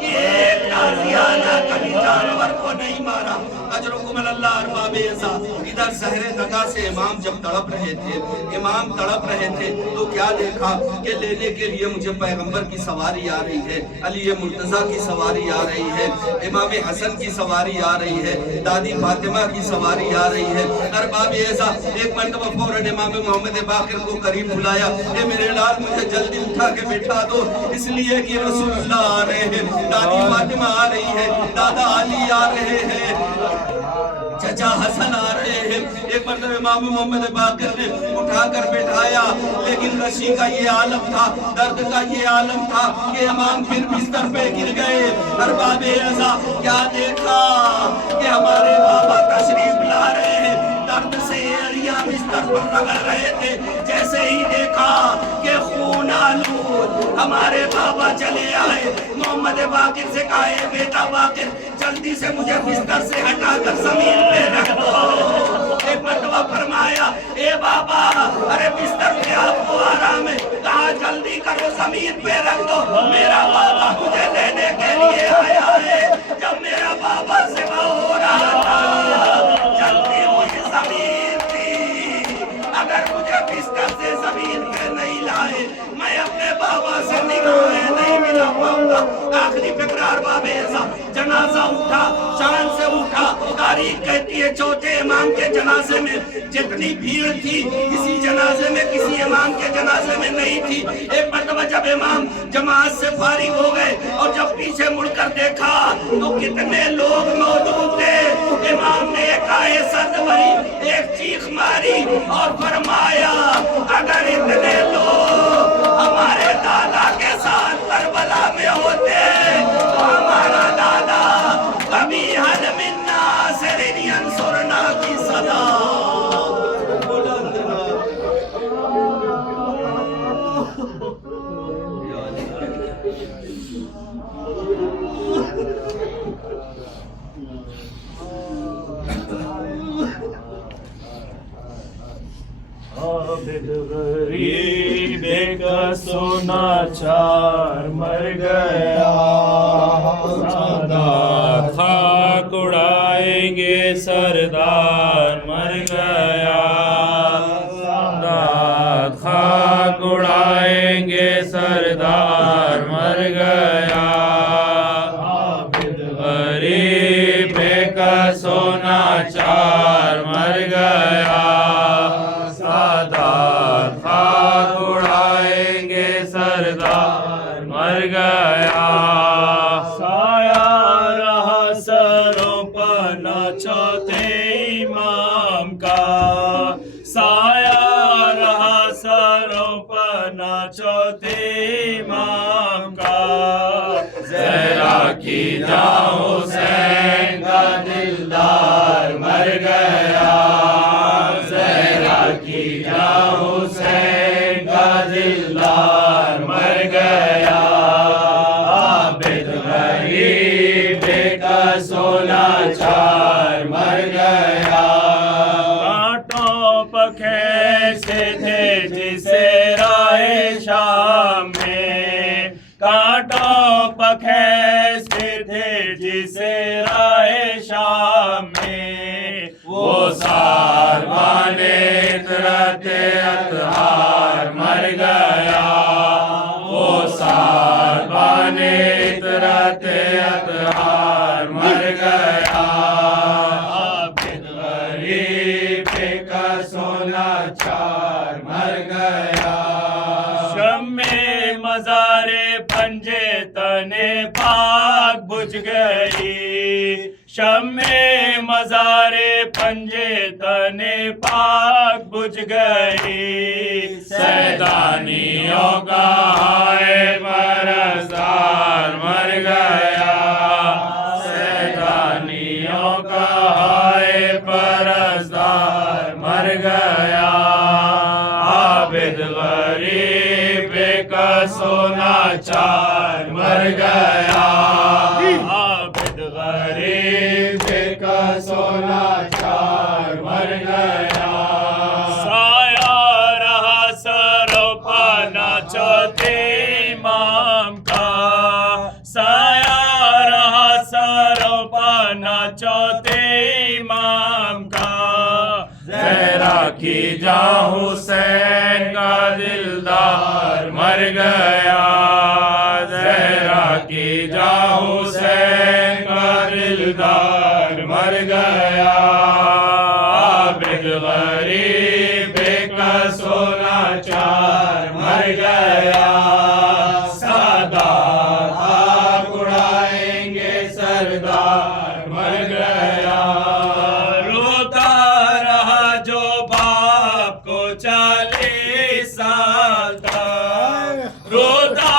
कि एक ताजियाना कभी जानवर को नहीं मारा। अजरुकुम अल्लाह अरबाब हिसाब। इधर ज़हरे दगा से इमाम जब तड़प रहे थे तो क्या देखा कि लेने के लिए मुझे पैगंबर की सवारी आ रही है, अली मुर्तज़ा की सवारी आ रही है, इमाम हसन की सवारी आ रही है, दादी फातिमा की सवारी आ रही है। अरबाब हिसाब। एक मर्तबा फौरन इमाम मोहम्मद बाकिर को करीब बुलाया, ये मेरे लाल मुझे जल्दी उठा के बिठा दो, इसलिए कि रसूलुल्लाह आ रहे हैं, दादी फातिमा आ रही है, दादा अली आ रहे हैं, चचा हसन आ रहे हैं। एक मतलब इमाम मोहम्मद बाकिर ने उठाकर बैठाया, लेकिन रशी का ये आलम था, दर्द का ये आलम था कि इमाम फिर बिस्तर पे गिर गए। अरबाब ऐसा क्या देखा कि हमारे बाबा तशरीफ ला रहे हैं, दर्द से एड़ियां बिस्तर पर रगड़ रहे थे। जैसे ही देखा कि खून आलूद हमारे बाबा चले आए, मोहम्मद बाकिर से कहा, बेटा बाकिर जल्दी से मुझे बिस्तर से हटाकर जमीन पे रख दो। एक मर्तबा फरमाया, ए बाबा, अरे बिस्तर पे आपको आराम है, कहा जल्दी करो जमीन पे रख दो, मेरा बाबा मुझे लेने के लिए आया है। जब मेरा बाबा सेवा हो रहा था, जल्दी हुई जमीन थी, अगर मुझे बिस्तर से जमीन पे नहीं लाए, मैं अपने बाबा से निगाहें नहीं मिला पाऊंगा। आखिरी फिक्र अरबाब ऐसा, जनाजा उठा, शान से उठा, तारीख कहती है चौथे इमाम के जनाजे में जितनी भीड़ थी किसी जनाजे में किसी इमाम के जनाजे में नहीं थी। एक मरतबा जब इमाम जमात से फारिग हो गए और जब पीछे मुड़कर देखा तो कितने लोग मौजूद थे। इमाम ने एक आयत भरी एक चीख मारी और फरमाया अगर इतने लोग हमारे दादा के साथ करबला में होते तो हमारा दादा कभी हल मिन्ना सरियन सुरना की सदा। गरीब का सोना चार मर गया, खाक उड़ाएंगे सरदार मर गया, खाक उड़ाएंगे सरदार मर गया। गरीब का सोना चार मर गया, खाक उड़ाएंगे सरदार मर गया। साया रहा सरों पर नाचते इमाम का, साया रहा सरों पर नाचते इमाम का। जहरा की जान हुसैन का दिलदार मर गया, की जान हुसैन का दिलदार मर गया। आबिद गरीब का सोना चार मर गया। कांटों पखेसे थे जिसे राहे शाम में, कांटों पखेसे थे जिसे राहे शाम में। वो सारवाने इतरते अतहार मर गया, वो सारवाने इतरते अतहार मर गया। आबिद गरीब का सोना चार मर गया। शम्मे मज़ारे पंजे तने पाक बुझ गई, शम्मे मज़ारे पंजे तने पाक बुझ गई। सैदानियों का हाय परस्तार मर गया, सैदानियों का हाय परस्तार मर गया। आबिद गरीब का सोना चार मर गया, आबिद गरीब का सोना चार मर गया। साया रहा सरों पर नाचते इमाम का, साया रहा सरों पर नाचते इमाम का। जहरा की जान हुसैन का दिलदार मर गया, जहरा की जान हुसैन का दिलदार मर गया। आबिद गरीब का सोना चार मर गया। सादात खाक उड़ाएंगे सरदार मर गया। रोता रहा जो बाप को 40 साल तक, रोता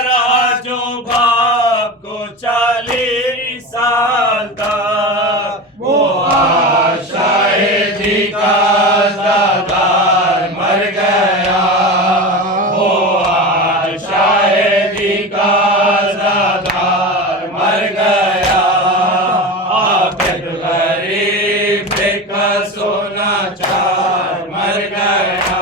रहा जो बाप को 40 साल तक। वो शाहिदी का दादार मर गया, वो शाहिदी का दादार मर गया। आबिद गरीब का सोना चार मर गया।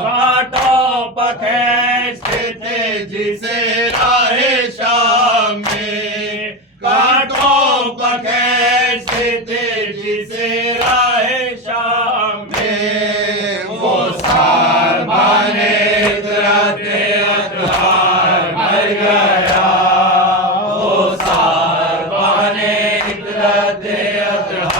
कांटों पखेसते थे जिसे राहे शाम में, कांटों पखेसते थे जिसे राहे शाम में। वो सारवाने इतरते अतहार मर गया, वो सारवाने इतरते अतहार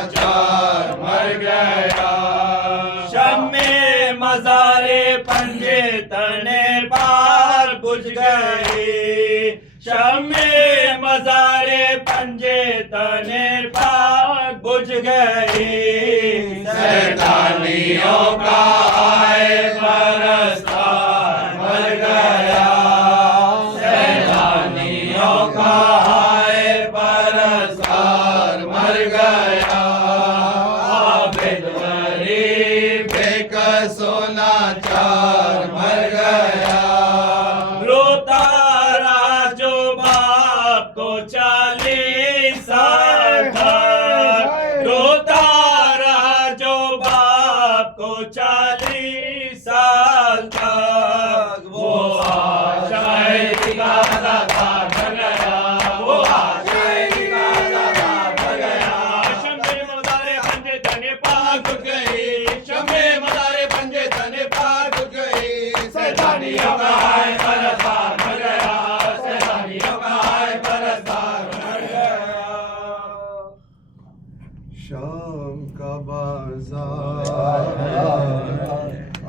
लाचार मर गया। शम्मे मज़ारे पंजे तने पार बुझ गए। शम्मे मज़ारे पंजे तने पार बुझ गए। शैतानियों का आए परस्तार मर गया। शैतानियों का आए परस्तार मर गया। आबिद गरीब बेकसो लाचार मर गया। रोता रहा जो बाप को 40 साल तक। रोता रहा जो बाप को 40 साल तक। वो आशाएं दिखाता था भर गया। वो आशाएं दिखाता था भर गया। शम्मे मज़ारे पंजे तने पाक बुझ गई। शम्मे मज़ारे पंजे तने पाक बुझ गई। शैतानियों का आए परस्तार मर गया। शैतानियों का आए परस्तार मर गया। शाम का बाजार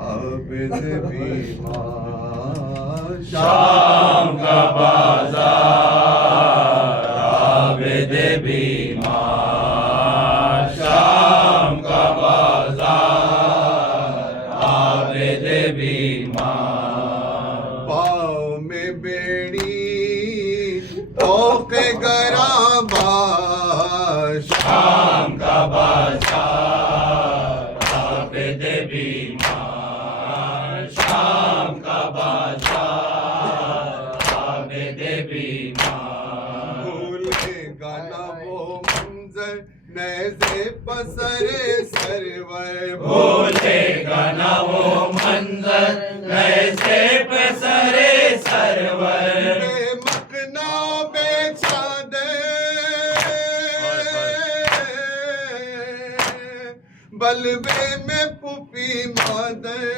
आबिद बीमार। शाम का बाजार आबिद बीमार। शाम का बाजार आबिद बीमार। पाँव में बेड़ी तोके गराबा। शाम का बाजार आबिद बीमार। शाम का बाजार आबिद बीमार। भूलेगा ना वो मंजर नैज़े पसरे सरवर। भूलेगा ना वो मंजर नैज़े पे सरे सरवर। बेमकना बेचादर बलवे में पुपी मादर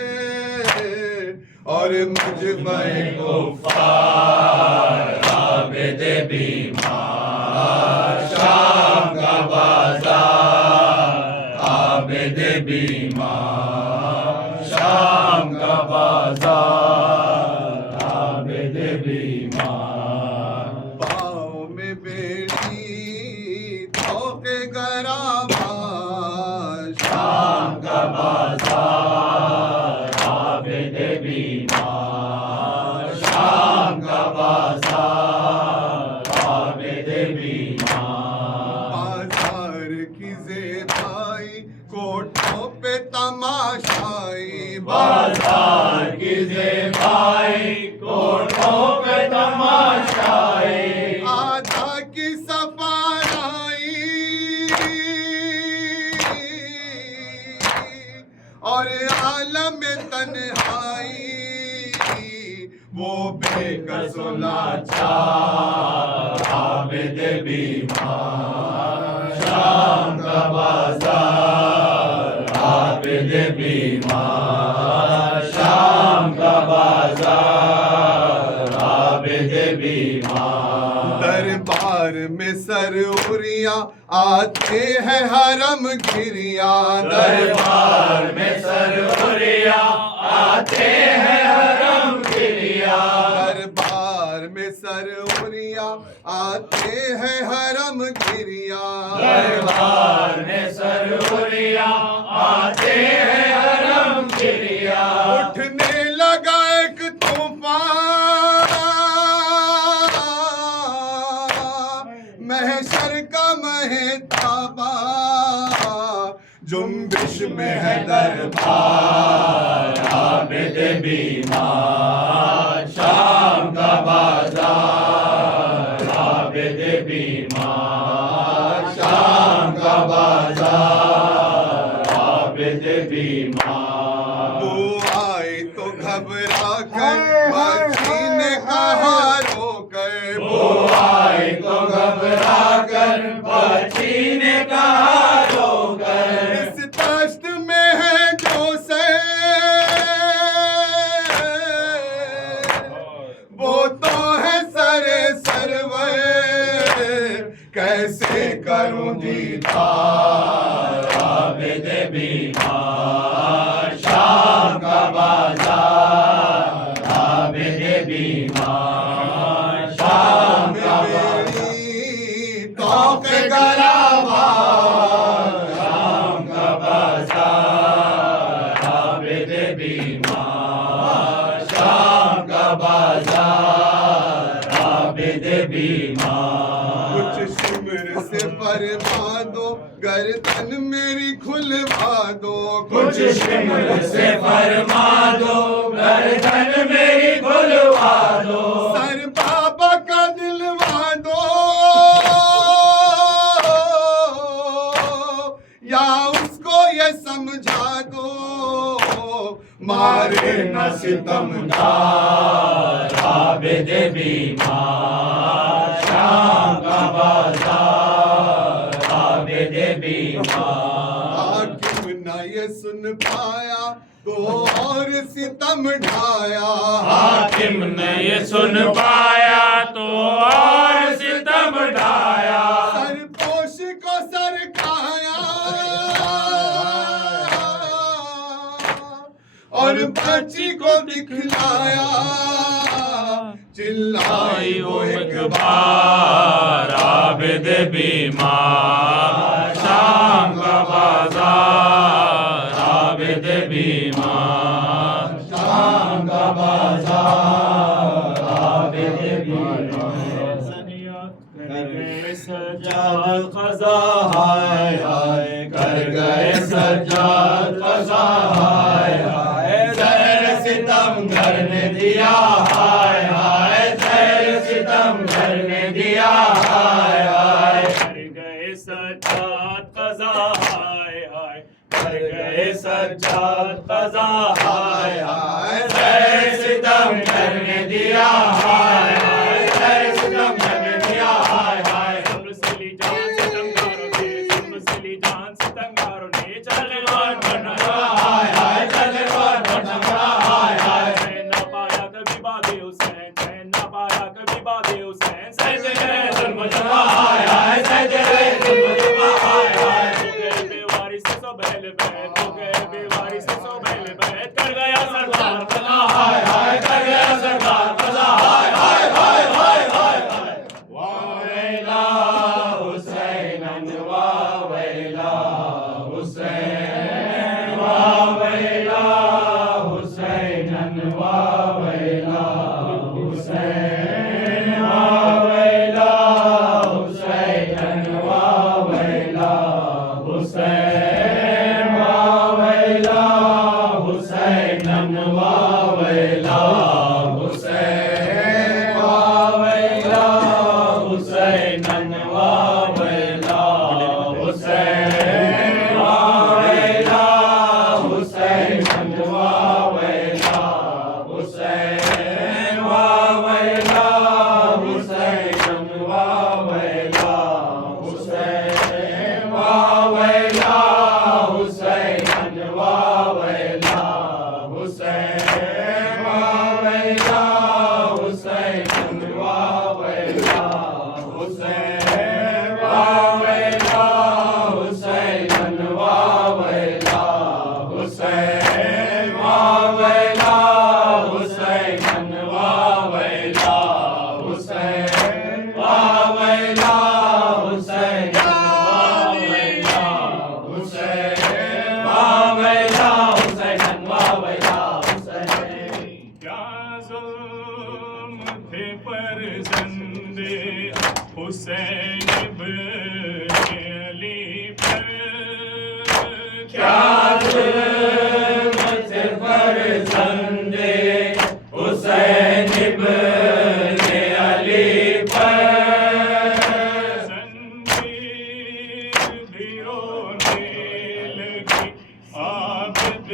और मुझ में कुफ़ार आबिद बीमार। शाम का बाजार आबिद बीमार। शाम का बाजार आबिद बीमार। पाँव में बेड़ी धोखे गराबा। शाम का बाजार आबिद बीमार। शाम का बाजार आबिद बीमार। बाजार की ज़ेबाई कोठों पे तमाशाई। बाजार की ज़ेबाई कोठों पे तमाशाई। आधा की सफाराई और आलम तन्हाई वो बेकस लाचार आबिद बीमार। शाम का बाजार आबिद बीमार। शाम का बाजार आबिद बीमार। दरबार में सरउरिया आते हैं हरम गिरिया। दरबार में सरउरिया आते हैं हरम गिरिया। दरबार में सरउरिया आते हैं हरम गिरिया। दरबार में सरउरिया आते हैं हरम गिरिया। उठने लगा एक तूफान महशर का महताबा। जुम्बिश में है दरबार आबिद बीमार। शाम का बाजार आबिद बीमार। शाम का बाजार आबिद बीमार। वो आए तो घबरा कर बाजी ने कहा रोकर। वो आए तो घबरा कर बाजी ने कहा रोकर। इस दश्त में है जो से वो तो है सरे सरवर। कैसे करूं दीदार बीमार शाम का बाजार आबिद बीमार शाम का तौक गराबा शाम का बाजार आबिद बीमार शाम का बाजार आबिद बीमार कुछ शिमर से फरमा दो गर्दन मेरी खुलवा दो कुछ शिमर से फरमा दो गर्दन मेरी खुलवा दो सर बाबा का दिलवा दो या उसको ये समझा दो मारे न सितमदार आबिद बीमार शाम का बाजार आबिद बीमार हाकिम न ये सुन पाया तो और सितम ढाया हाकिम ने ये सुन पाया तो और सितम ढाया सरपोश को सर खाया और बच्ची को दिखलाया चिल्लाई वो एक बार आबिद बीमार शाम का बाजार आबिद बीमार शाम का बाजार आबिद बीमार सज्जाद क़ज़ा हाय हाय कर गए सज्जाद क़ज़ा हाय हाय ज़हर सितम करने दिया हाय हाय ज़हर सितम करने दिया हाय हाय कर गए सज्जाद क़ज़ा हाय हाय कर गए सज्जाद क़ज़ा हाय हाय ज़हर सितम करने दिया हाय हाय ज़हर सितम करने दिया हाय हाय सुनसली जान सितमगारों ने सुनसली जान सितमगारों ने चलवार बना हाय हाय चलवार बना हाय हाय चैन ना पाया कभी बादे हुसैन चैन ना पाया कभी बादे हुसैन सहते रहे जुल्म जमा हाय हाय सहते रहे जुल्म जमा हाय हाय हो गए बेवारी से सो बैल बैठ हो गए बेवारी से सो बैल बैठ कर गया सरदार क़ज़ा हाय हाय कर गया सरदार क़ज़ा हाय हाय हाय हाय हाय वावेला हुसैनन वावेला हुसैन वावेला हुसैनन वावेला हुसैन वावेला हुसैनन वावेला हुसैन वावेला हुसैनन वावेला हुसैन वावेला हुसैनन वावेला हुसैन वावेला हुसैनन वावेला हुसैन वावेला हुसैनन वावेला हुसैन वावेला हुसैनन वावेला हुसैन वावेला हुसैनन वावेला हुसैन वावेला हुसैनन वावेला हुसैन वावेला हुसैनन वावेला हुसैन वावेला हुसैनन वावेला हुसैन वावेला हुसैनन वावेला हुसैन क्या जुल्म थे फर्जंदे हुसैन इब्न अली पर क्या जुल्म थे फर्जंदे हुसैन इब्न अली पर ज़ंजीर भी रोने लगी आबिद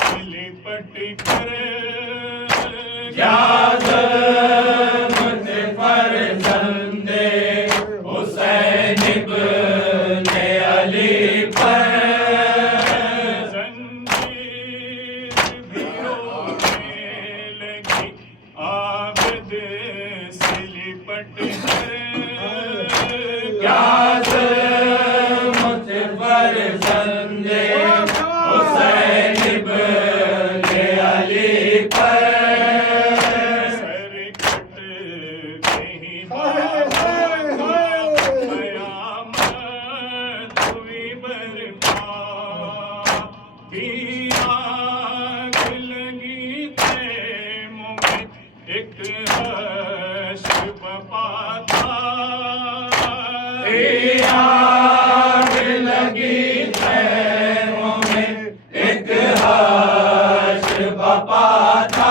से लिपट कर क्या जुल्म थे फर्जंदे हुसैन इब्न अली पर ज़ंजीर भी रोने लगी आबिद से लिपट कर क्या जुल्म थे फर्जंदे बरपा की आग लगी खैमों में एक हर्ष बपा था आग लगी खैमों में एक हर्ष बपा था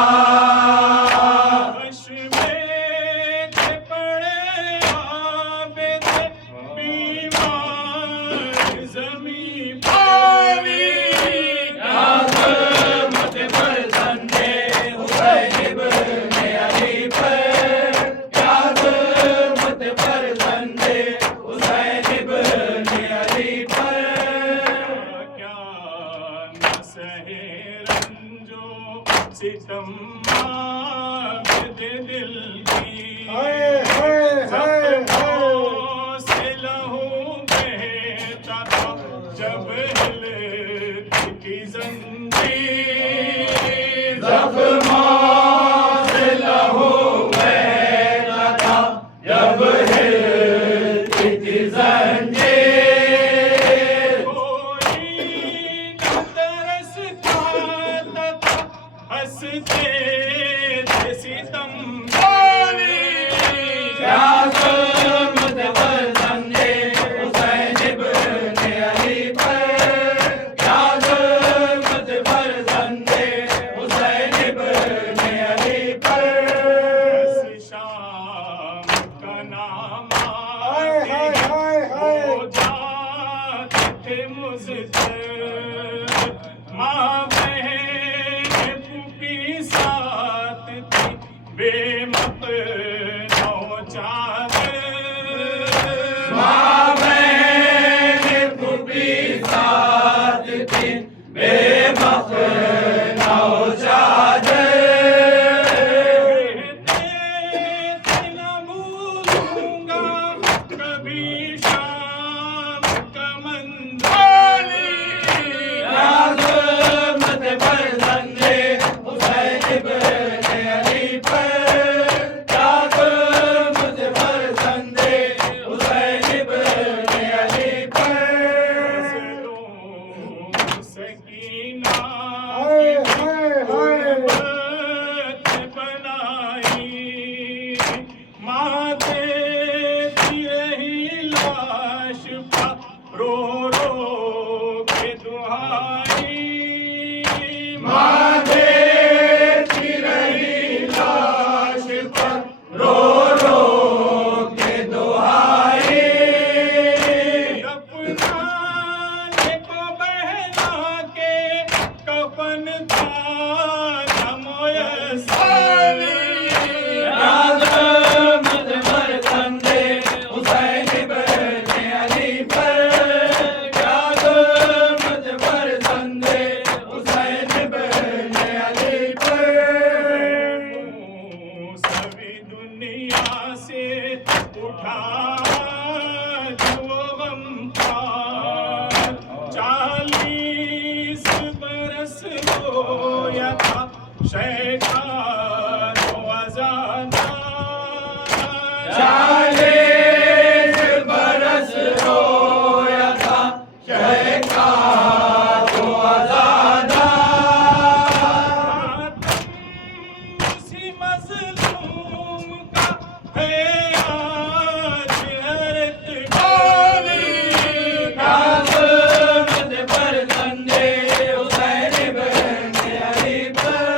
सितम दे दिल की से लहू बहता था जब हिलती जंजीर जख्मों से लहू बहता था जब हिलती थी जंजीर कोई न तरस खाता था हंसते थे सितम क्या जुल्म थे फर्जंदे हुसैन इब्न अली पर क्या जुल्म थे फर्जंदे हुसैन इब्न अली पर शाम का नाम हो जाते थे मुझसे माँ बहन फूफी साथ थी बेमत माँ बहन फूफी साथ थी बेमख नौचादर न भूलूंगा कभी शाम का मंजर क्या जुल्म थे फर्जंदे हुसैन इब्न अली पर क्या जुल्म थे फर्जंदे हुसैन इब्न अली पर सकीना बनाई माँ देती रही लाश पर रो रो के दुहाई माँ देती रही लाश पर रो रो के दुहाई दफनाने को बहना के कफन था न मुयस्सर क्या जुल्म थे फर्जंदे हुसैन इब्न अली पर क्या जुल्म थे फर्जंदे हुसैन इब्न अली पर सभी दुनिया से उठा जो गम था 40 बरस रोया था शैतान अज़ाना 40 बरस रोया था शैतान को अज़ाना उसी मज़लूम का है आज हर इत्क़ाली क्या जुल्म थे फर्जंदे हुसैन इब्न अली पर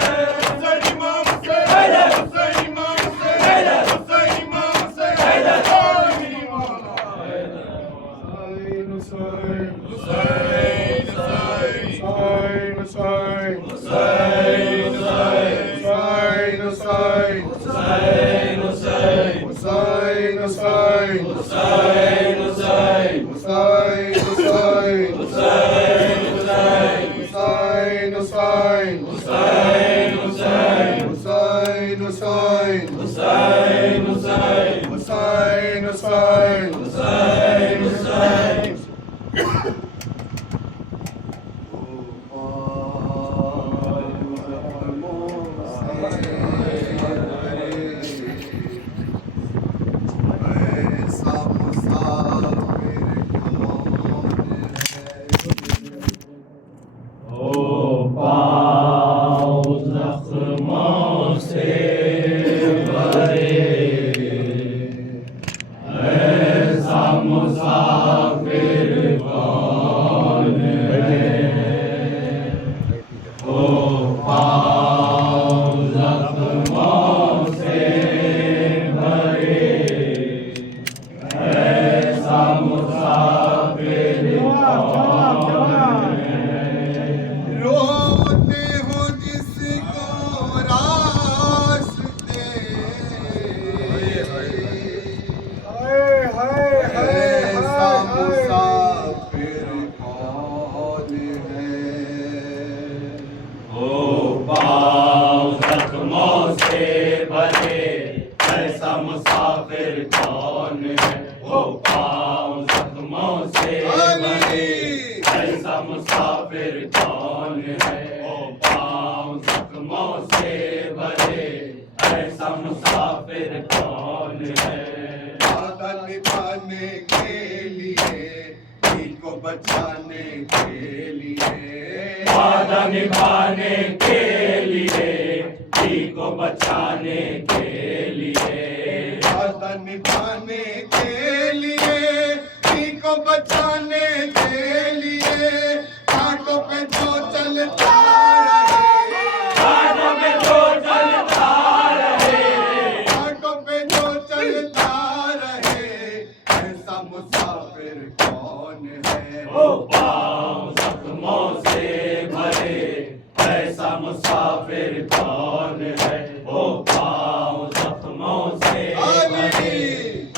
मुसाफिर कौन है, ओ पाँव जख्मों से भरे, ऐसा मुसाफिर कौन है। वादा निभाने के लिए, दिल को बचाने के लिए, वादा निभाने के लिए, दिल को बचाने के लिए, वादा निभाने के लिए, दिल को बचाने के लिए, घाटों पे जो चलता रहे, घाटों पे जो चलता रहे, घाटों पे जो चलता रहे, ऐसा मुसाफिर कौन है। ओ पाँव जख्मों से भरे, ऐसा मुसाफिर कौन है, ओ पाँव जख्मों से भरे,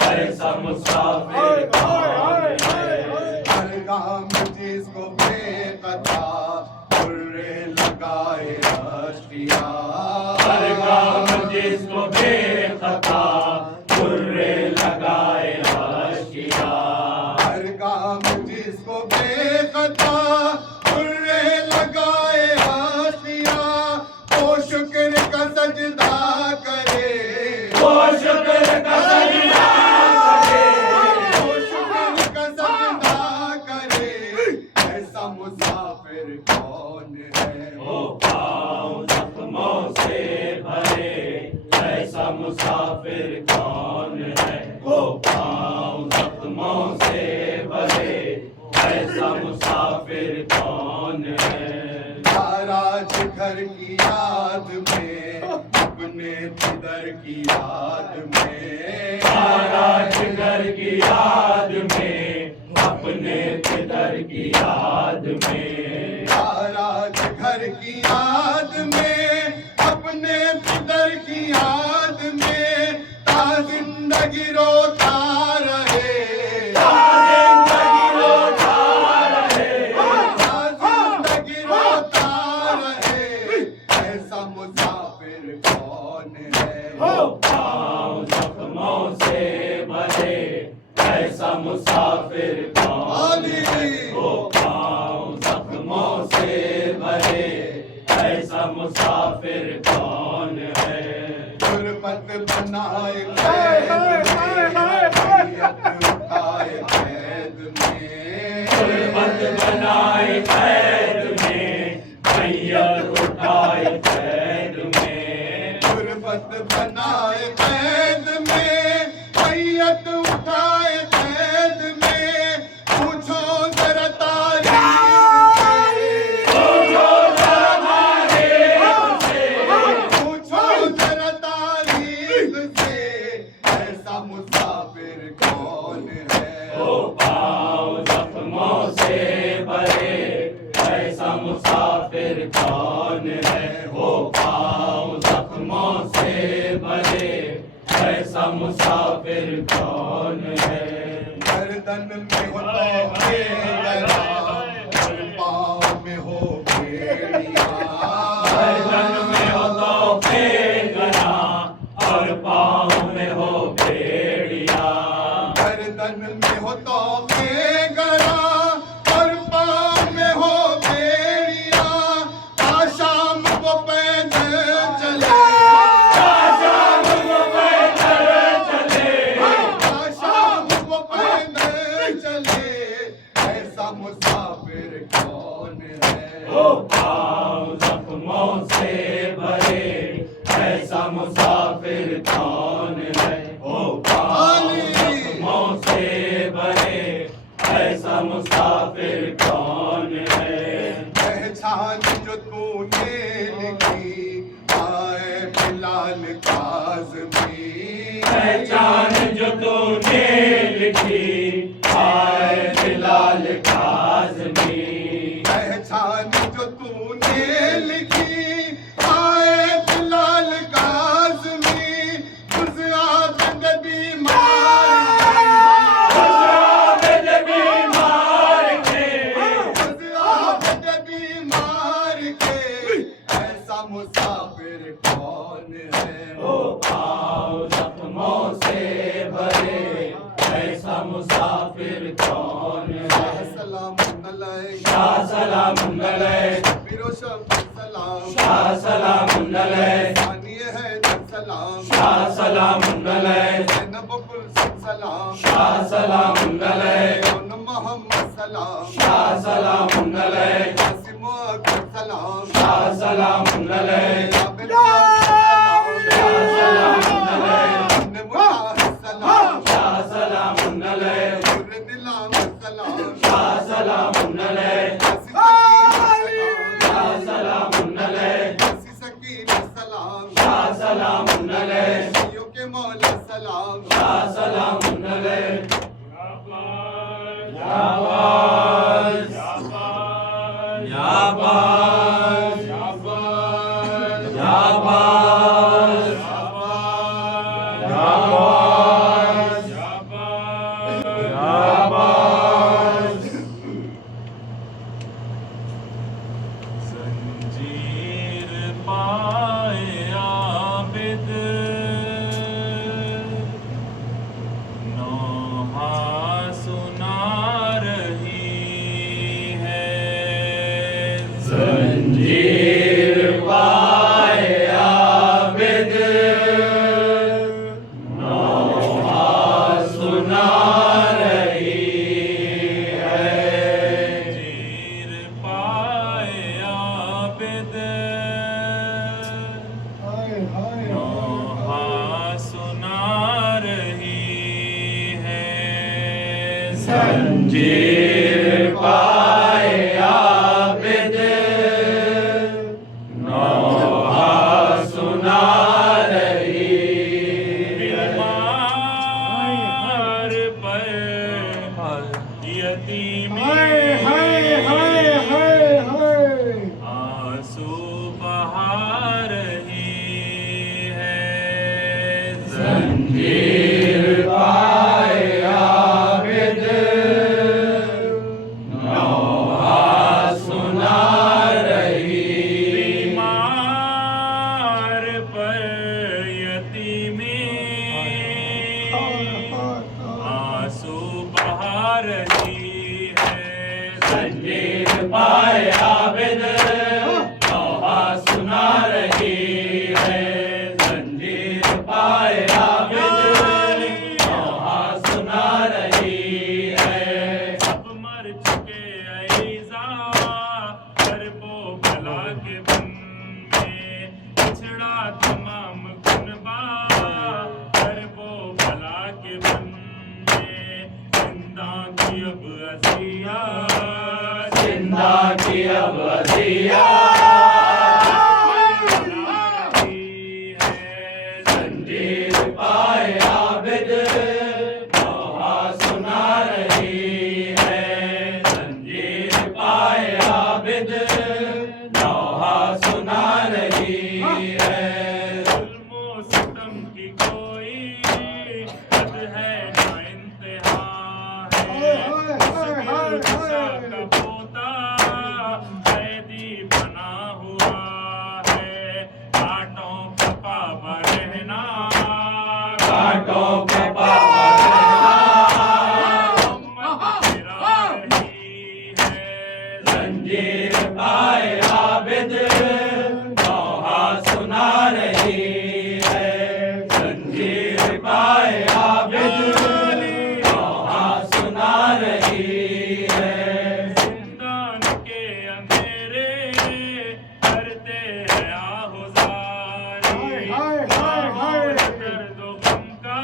ऐसा मुसाफिर कौन है। हर गाम जिसको बेकता बुर्रे लगाए रशिया, हर गाम जिसको बेखता बुर्रे लगाए रशिया, हर गाम जिसको बेकता बुर्रे लगाए रशिया, वो शुक्र का सजदा करे, वो शुक्र का सजदा करे, वो शुक्र का सजदा करे, ऐसा मुसाफिर कौन है। ओ पाँव जख्मों से भरे, ऐसा मुसाफिर कौन है, ओ पाँव जख्मों से भरे, ऐसा मुसाफिर कौन है। नाराज घर की याद में, अपने पितर की याद में, नाराज घर की याद में, अपने पितर की याद में, नाराज घर की याद में, अपने पितर की याद में, ता जिंदगी रोता रहे, जिंदगी रोता रहे, ता जिंदगी रोता रहे, ऐसा मुसाफिर कौन है। ओ पाँव जख्मों से भरे, ऐसा मुसाफिर कौन है, ओ पाँव जख्मों से भरे, ऐसा मुसाफिर कौन है। गुरबत बनाए कैद में, हैसियत उठाए कैद में, गुरबत बनाए कैद में, मैयत उठाए कैद में, गुरबत बनाए कैद में, हैसियत उठाए कैद में, पूछो जरा तारीख से, पूछो जरा तारीख से, ऐसा मुसाफिर कौन है। ओ पाँव जख्मों से भरे, ऐसा मुसाफिर कौन है, ओ पाँव जख्मों से भरे, ऐसा मुसाफिर कौन है। गर्दन में हो तोहफे गला, और पाँव में हो बेड़िया, गर्दन में हो तोहफे गला, और पाँव में हो बेड़िया, गर्दन में हो तोहफे गला, और पाँव में हो बेड़िया, शाम को पैदल चले, शाम को पैदल चले, शाम को पैदल चले, ऐसा मुसाफिर कौन है। ओ पाँव जख्मों से भरे, ऐसा मुसाफिर कौन है, ओ पाँव जख्मों से भरे, ऐसा मुसाफिर कौन है। पहचान जो तूने लिखी आए बिलाल काज़मी, पहचान जो तूने लिखी आए बिलाल काज़मी, पहचान जो तूने लिखी आए बिलाल काज़मी, उस आदत बीमार आबद बीमार के, उस आदत बीमार के, ऐसा मुसाफिर कौन है। ओ पाँव जख्मों से भरे, ऐसा मुसाफिर मंगलय शाह सलाम मंगलय विरोशम सलाम शाह सलाम मंगलय सानिय है सलाम शाह सलाम मंगलय नबकुल सलाम शाह सलाम मंगलय मोहम्मद सलाम शाह सलाम मंगलय कासिम सलाम शाह सलाम मंगलय शाह सलाम मंगलय सलाम शाह सलाम मंगलय निलाम सलाम शाह सलाम मंगलय शाह सलाम मंगलय सकीन सलाम शाह सलाम मंगलय के मौला सलाम शाह सलाम मंगलय शाबाश शाबाश शाबाश शाबाश शाबाश शाबाश जंजीर पाए आबिद नौहा सुना रही है जंजीर पाए आबिद नौहा सुना रही है जीर पाए आबिद नौहा सुना रही है जंजीर पाए आबिद नौहा सुना रही बीमार पर यतीमी आंसू बहा रही है जंजीर पाए आबिद नौहा सुना रही बीमार पर यतीमी आंसू बहा रही है जंजीर पाए आबिद नौहा सुना रही है जंजीर पाए आबिद नौहा सुना रही है सब मर चुके ऐज़ा करबो भला के बन में पिछड़ा तमाम कुनबा करबो भला के बन में जिंदा की अब अज़िया जिंदा की अब अज़िया जंजीर पाए आबिद नौहा सुना रही है जंजीर पाए आबिद नौहा सुना रही है जुल्म व सितम की कोई हद है ना इंतहा है का पोता कैदी बना हुआ है कांटों का पावा रहना कांटों का पावा रहना रही है जंजीर पाए आबिद नौहा सुना रही है जंजीर पाए आबिद नौहा सुना रही है जिंदान के अंधेरे करते हैं आहुजारी दर्दो गम का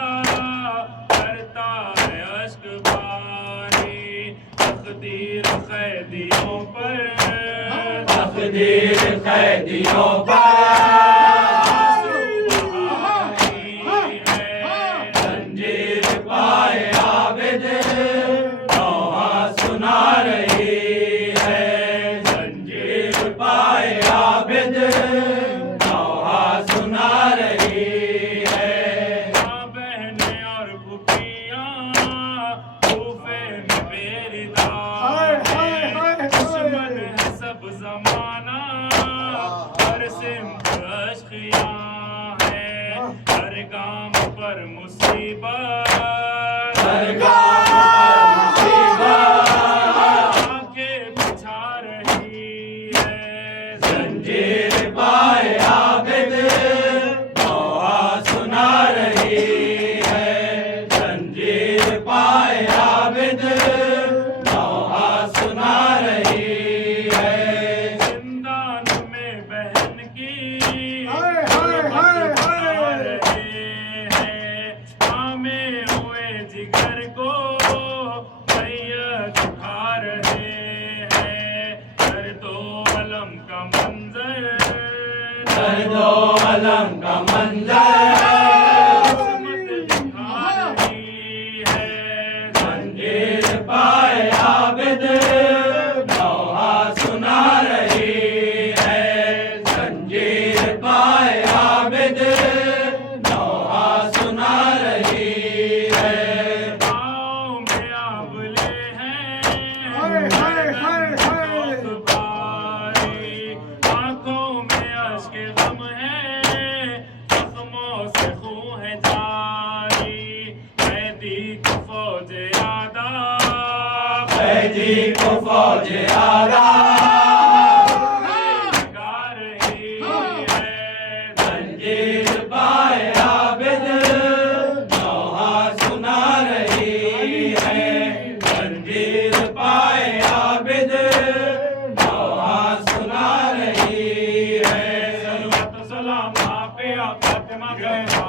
करता है अश्क बारी तकदीर कैदियों पर तकदीर कैदियों पर जंजीर पाए आबिद नौहा सुना रही है जंजीर पाए आबिद नौहा सुना रही है माँ बहनें और फुफियाँ खूफे में बेरिदार दुश्मन है सब जमाना हर सिमत अश्कियाँ है हर गाम पर मुसीबत हर गाम पर मुसीबत आंखें का मंजर, दर्दो अलम का मंजर, किस्मत दिखा रही है। जंजीर पाए आबिद नौहा सुना रही है। जंजीर पाए आबिद नौहा सुना रही है। पाँव में आंवले हैं, आंखों में अश्क गम है, जख्मों से खून है जारी। कैदी को फौज यादा, कैदी को फौज आरा गा रही है। जंजीर पाए आबिद नौहा सुना रही है। जंजीर पाए आबिद नौहा सुना रही है। सलवत सलाम आप पे आ फातिमा ज़हरा,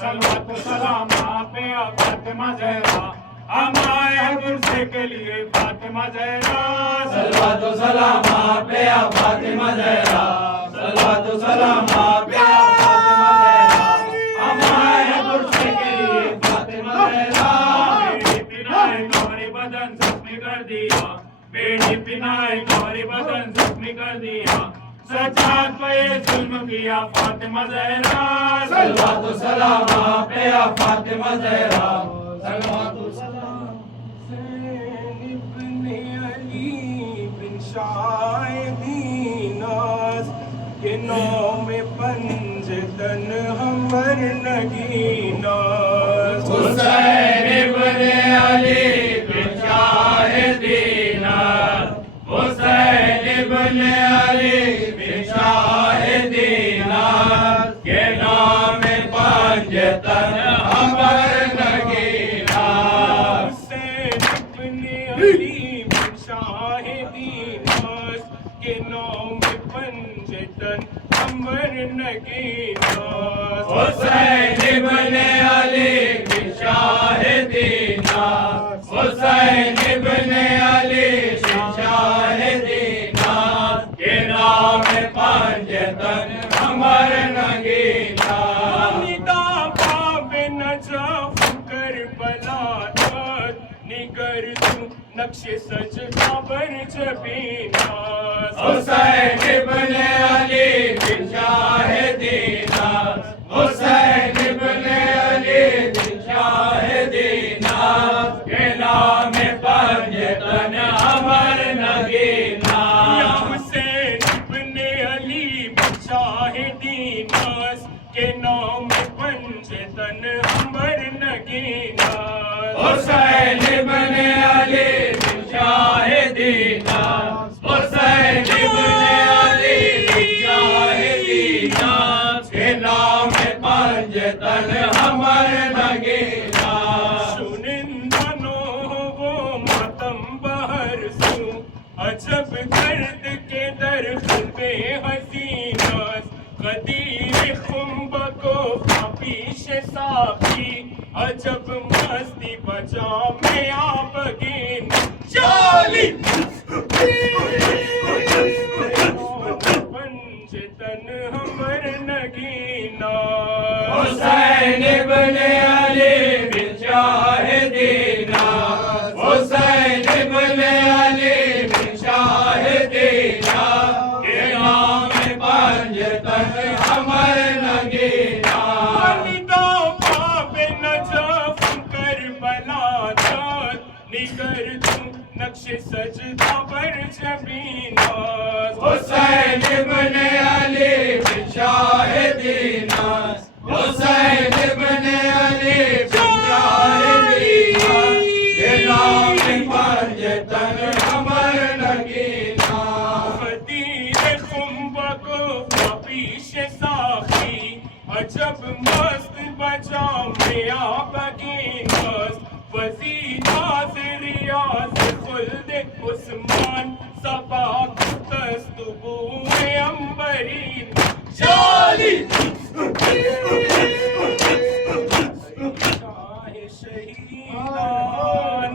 सलवत सलाम आप पे आ फातिमा ज़हरा। हम आए हैं तुझसे के लिए फातिमा ज़हरा। सलवातो सलाम आप पे आ फातिमा ज़हरा। सलवातो सलाम आप पे आ फातिमा ज़हरा। हम आए हैं तुझसे के लिए फातिमा ज़हरा। बेटी पिनाए तुम्हारी बदन जख्मी कर दिया, बेटी पिनाए तुम्हारी बदन जख्मी कर दिया। सजाद पे ये जुल्म किया फातिमा ज़हरा। सलवातो सलाम आप पे आ फातिमा ज़हरा। सलवातो सलाम हुसैन इब्ने अली बिन शायदीनास के नाम पंजतन हमर नगीनास। हुसैन इब्ने अली बिन शाहिदीना। हुसैन इब्ने अली बिन शाहिदीना के नाम पंजतन हमर नगीना। हुसैन इब्ने अली बिन शायदीनास के नाम पंजतन हमर नगीनास। हुसैन इब्ने अली बिन शाहिदीना। हुसैन इब्ने अली बिन शाहिदीना के नाम पंजतन हमर नगीना। निदा बाबे नजफ करबला दाद निगर तू नक्शे सजदा बर जबीनास। हुसैन इब्ने अली बिन शाहिदीना। हुसैन इब्ने अली बिन शाहिदीना के नाम पंजतन हमर नगीना। या हुसैन इब्ने अली बिन शाहिदीनास के नाम पंजतन हमर नगीनास। हुसैन इब्ने अली बिन शाहिदीना। हुसैन इब्ने अली बिन शाहिदीना के नाम पंजतन हमर नगीना। सुनिंदनो वो मातम बहर सू अजब दर्द के दर खुलबे हसीनास। कदीर खुम्ब को पीश साफी अजब मस्ती बजा में आप गिन चाली पंजतन हमर नगीना। हुसैन इब्ने अली बिन शाहिदीना। हुसैन इब्ने अली बिन शाहिदीना के नाम पंजतन हमर नगीना। निदा बाबे नजफ करबला दाद निगर तू नक्शे सजदा बर जबीनास। हुसैन इब्ने अली बिन शाहिदीना। हुसैन इब्ने अली बिन शाहिदीना के नाम पंजतन हमर नगीना। कदीर खुम्ब को पीश साखी अजब मस्त बजा में आप गिनास। वजीदा से रियाज खुल्द उस्मान सबाक तस्तबू अंबरी चाली शहीदान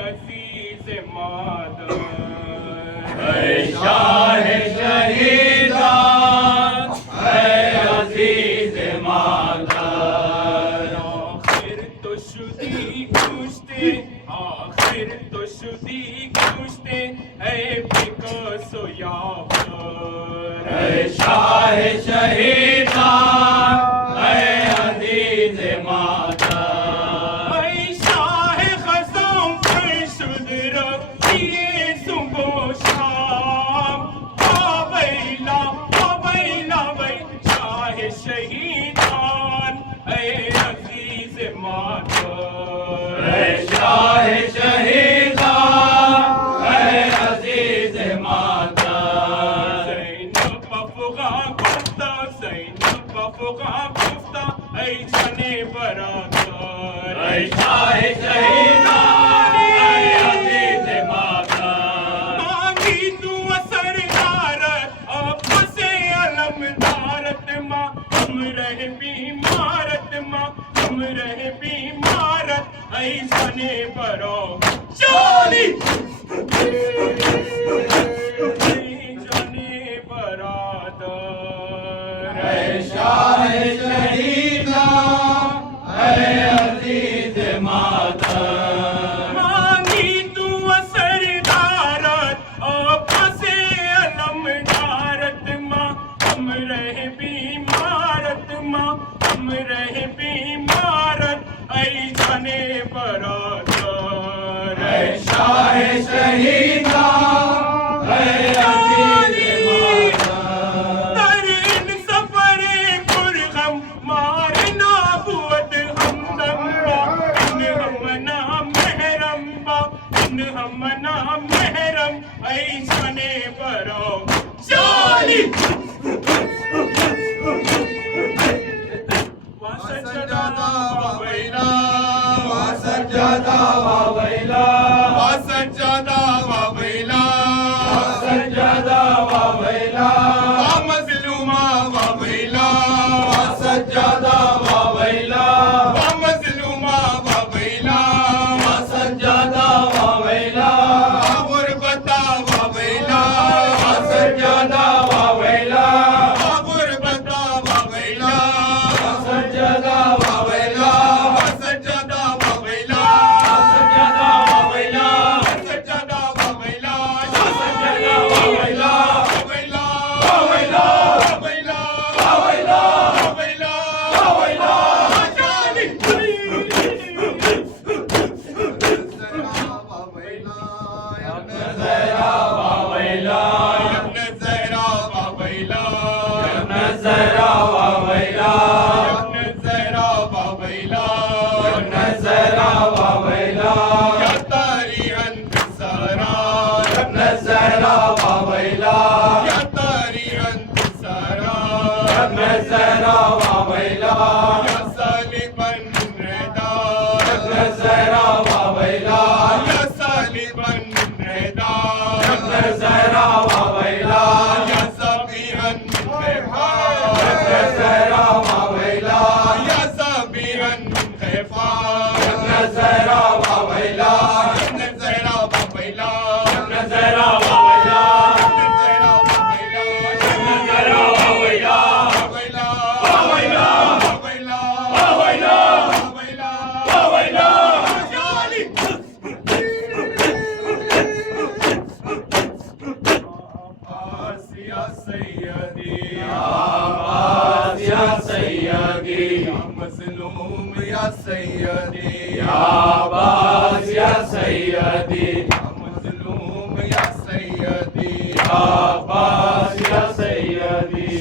अजीज मादर शाह को सोयावर शाह शहीदान ऐ अजीज माता शाह खज़ों फरशुद रखिए सुबह शाम आबैला आबैला बै शाह शहीदान ऐ अजीज माता शाह शहीदान ऐ अजीज माता ज़ैनब अफ़ग़ान गुफ्ता ज़ैनब अफ़ग़ान गुफ्ता ऐ जने बरादर ऐ शाह शहीदान ऐ अजीज माता मांगी तू असरदारत अब से अलमदारत माँ हम रहे बीमारत माँ हम रहे बीमारत ऐ जने बरो जानी जने बरादर शाह शहीदान ऐ अजीज माता मांगी तू असरदारत अब से अलमदारत माँ हम रहे बीमारत माँ हम रहे बीमारत ऐ जने बरादर शाह शहीदान ऐ अजीज माता तरीन सफरे पुरगम मारना बुअद हमदम इन हमना महरम इन हमना महरम ऐ जने बरो जानी वसजदा वैला सज्जादा वावैला सज्जादा वावैला सज्जादा वावैला मजलूमा वावैला सज्जादा वावैला मजलूमा वावैला सज्जादा वावैला गुरबता वावैला सज्जादा वावैला गुरबता वावैला सज्जादा वावैला सज्जादा वावैला सज्जादा वावैला सज्जादा वावैला सज्जादा वावैला वावैला वावैला वावैला वावैला वावैला वावैला जानी ज़हरा वावैला ज़हरा वावैला ज़हरा वावैला ज़हरा वावैला ज़हरा वावैला या तारीहन सारा ज़हरा वावैला या तारीहन सारा ज़हरा वावैला या सालिबन रदा ज़हरा वावैला या सालिबन रदा ज़हरा वावैला या सबिहन खैफा ज़हरा वावैला या सबिहन खैफा ज़हरा वावैला ज़हरा वावैला ज़हरा वावैला ज़हरा वावैला ज़हरा वावैला वावैला वावैला वावैला वावैला वावैला वावैला जानी आसिया सैयदी आवाज़ या सैयदी या मज़लूम या सैयदी आवाज़ या सैयदी या मज़लूम या सैयदी आवाज़ या सैयदी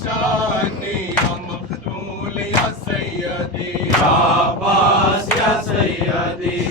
शानी या मखदूल या सैयदी आवाज़ या सैयदी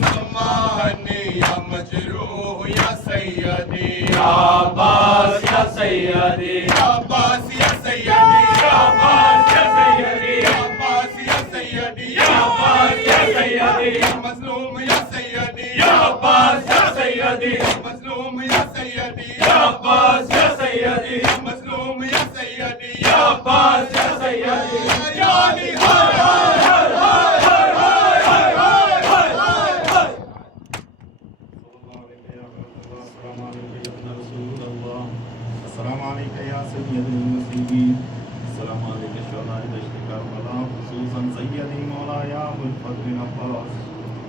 ज़मानी या मजरूह या सैयदी आवाज़ या सैयदी अब्बास या सैयदी आवाज़ या सैयदी अब्बास या सैयदी आवाज़ या सैयदी या मज़लूम या सैयदी आवाज़ या सैयदी मज़लूम या सैयदी आवाज़ या सैयदी मज़लूम या सैयदी आवाज़ या सैयदी यानी हाय हाय अस्सलाम वालेकुम या सय्यदुल मुस्लिमीन अस्सलाम वालेकुम शुहदाए दश्त करबला खुसूसन सय्यदी मौलाया अबुल फज़ल अब्बास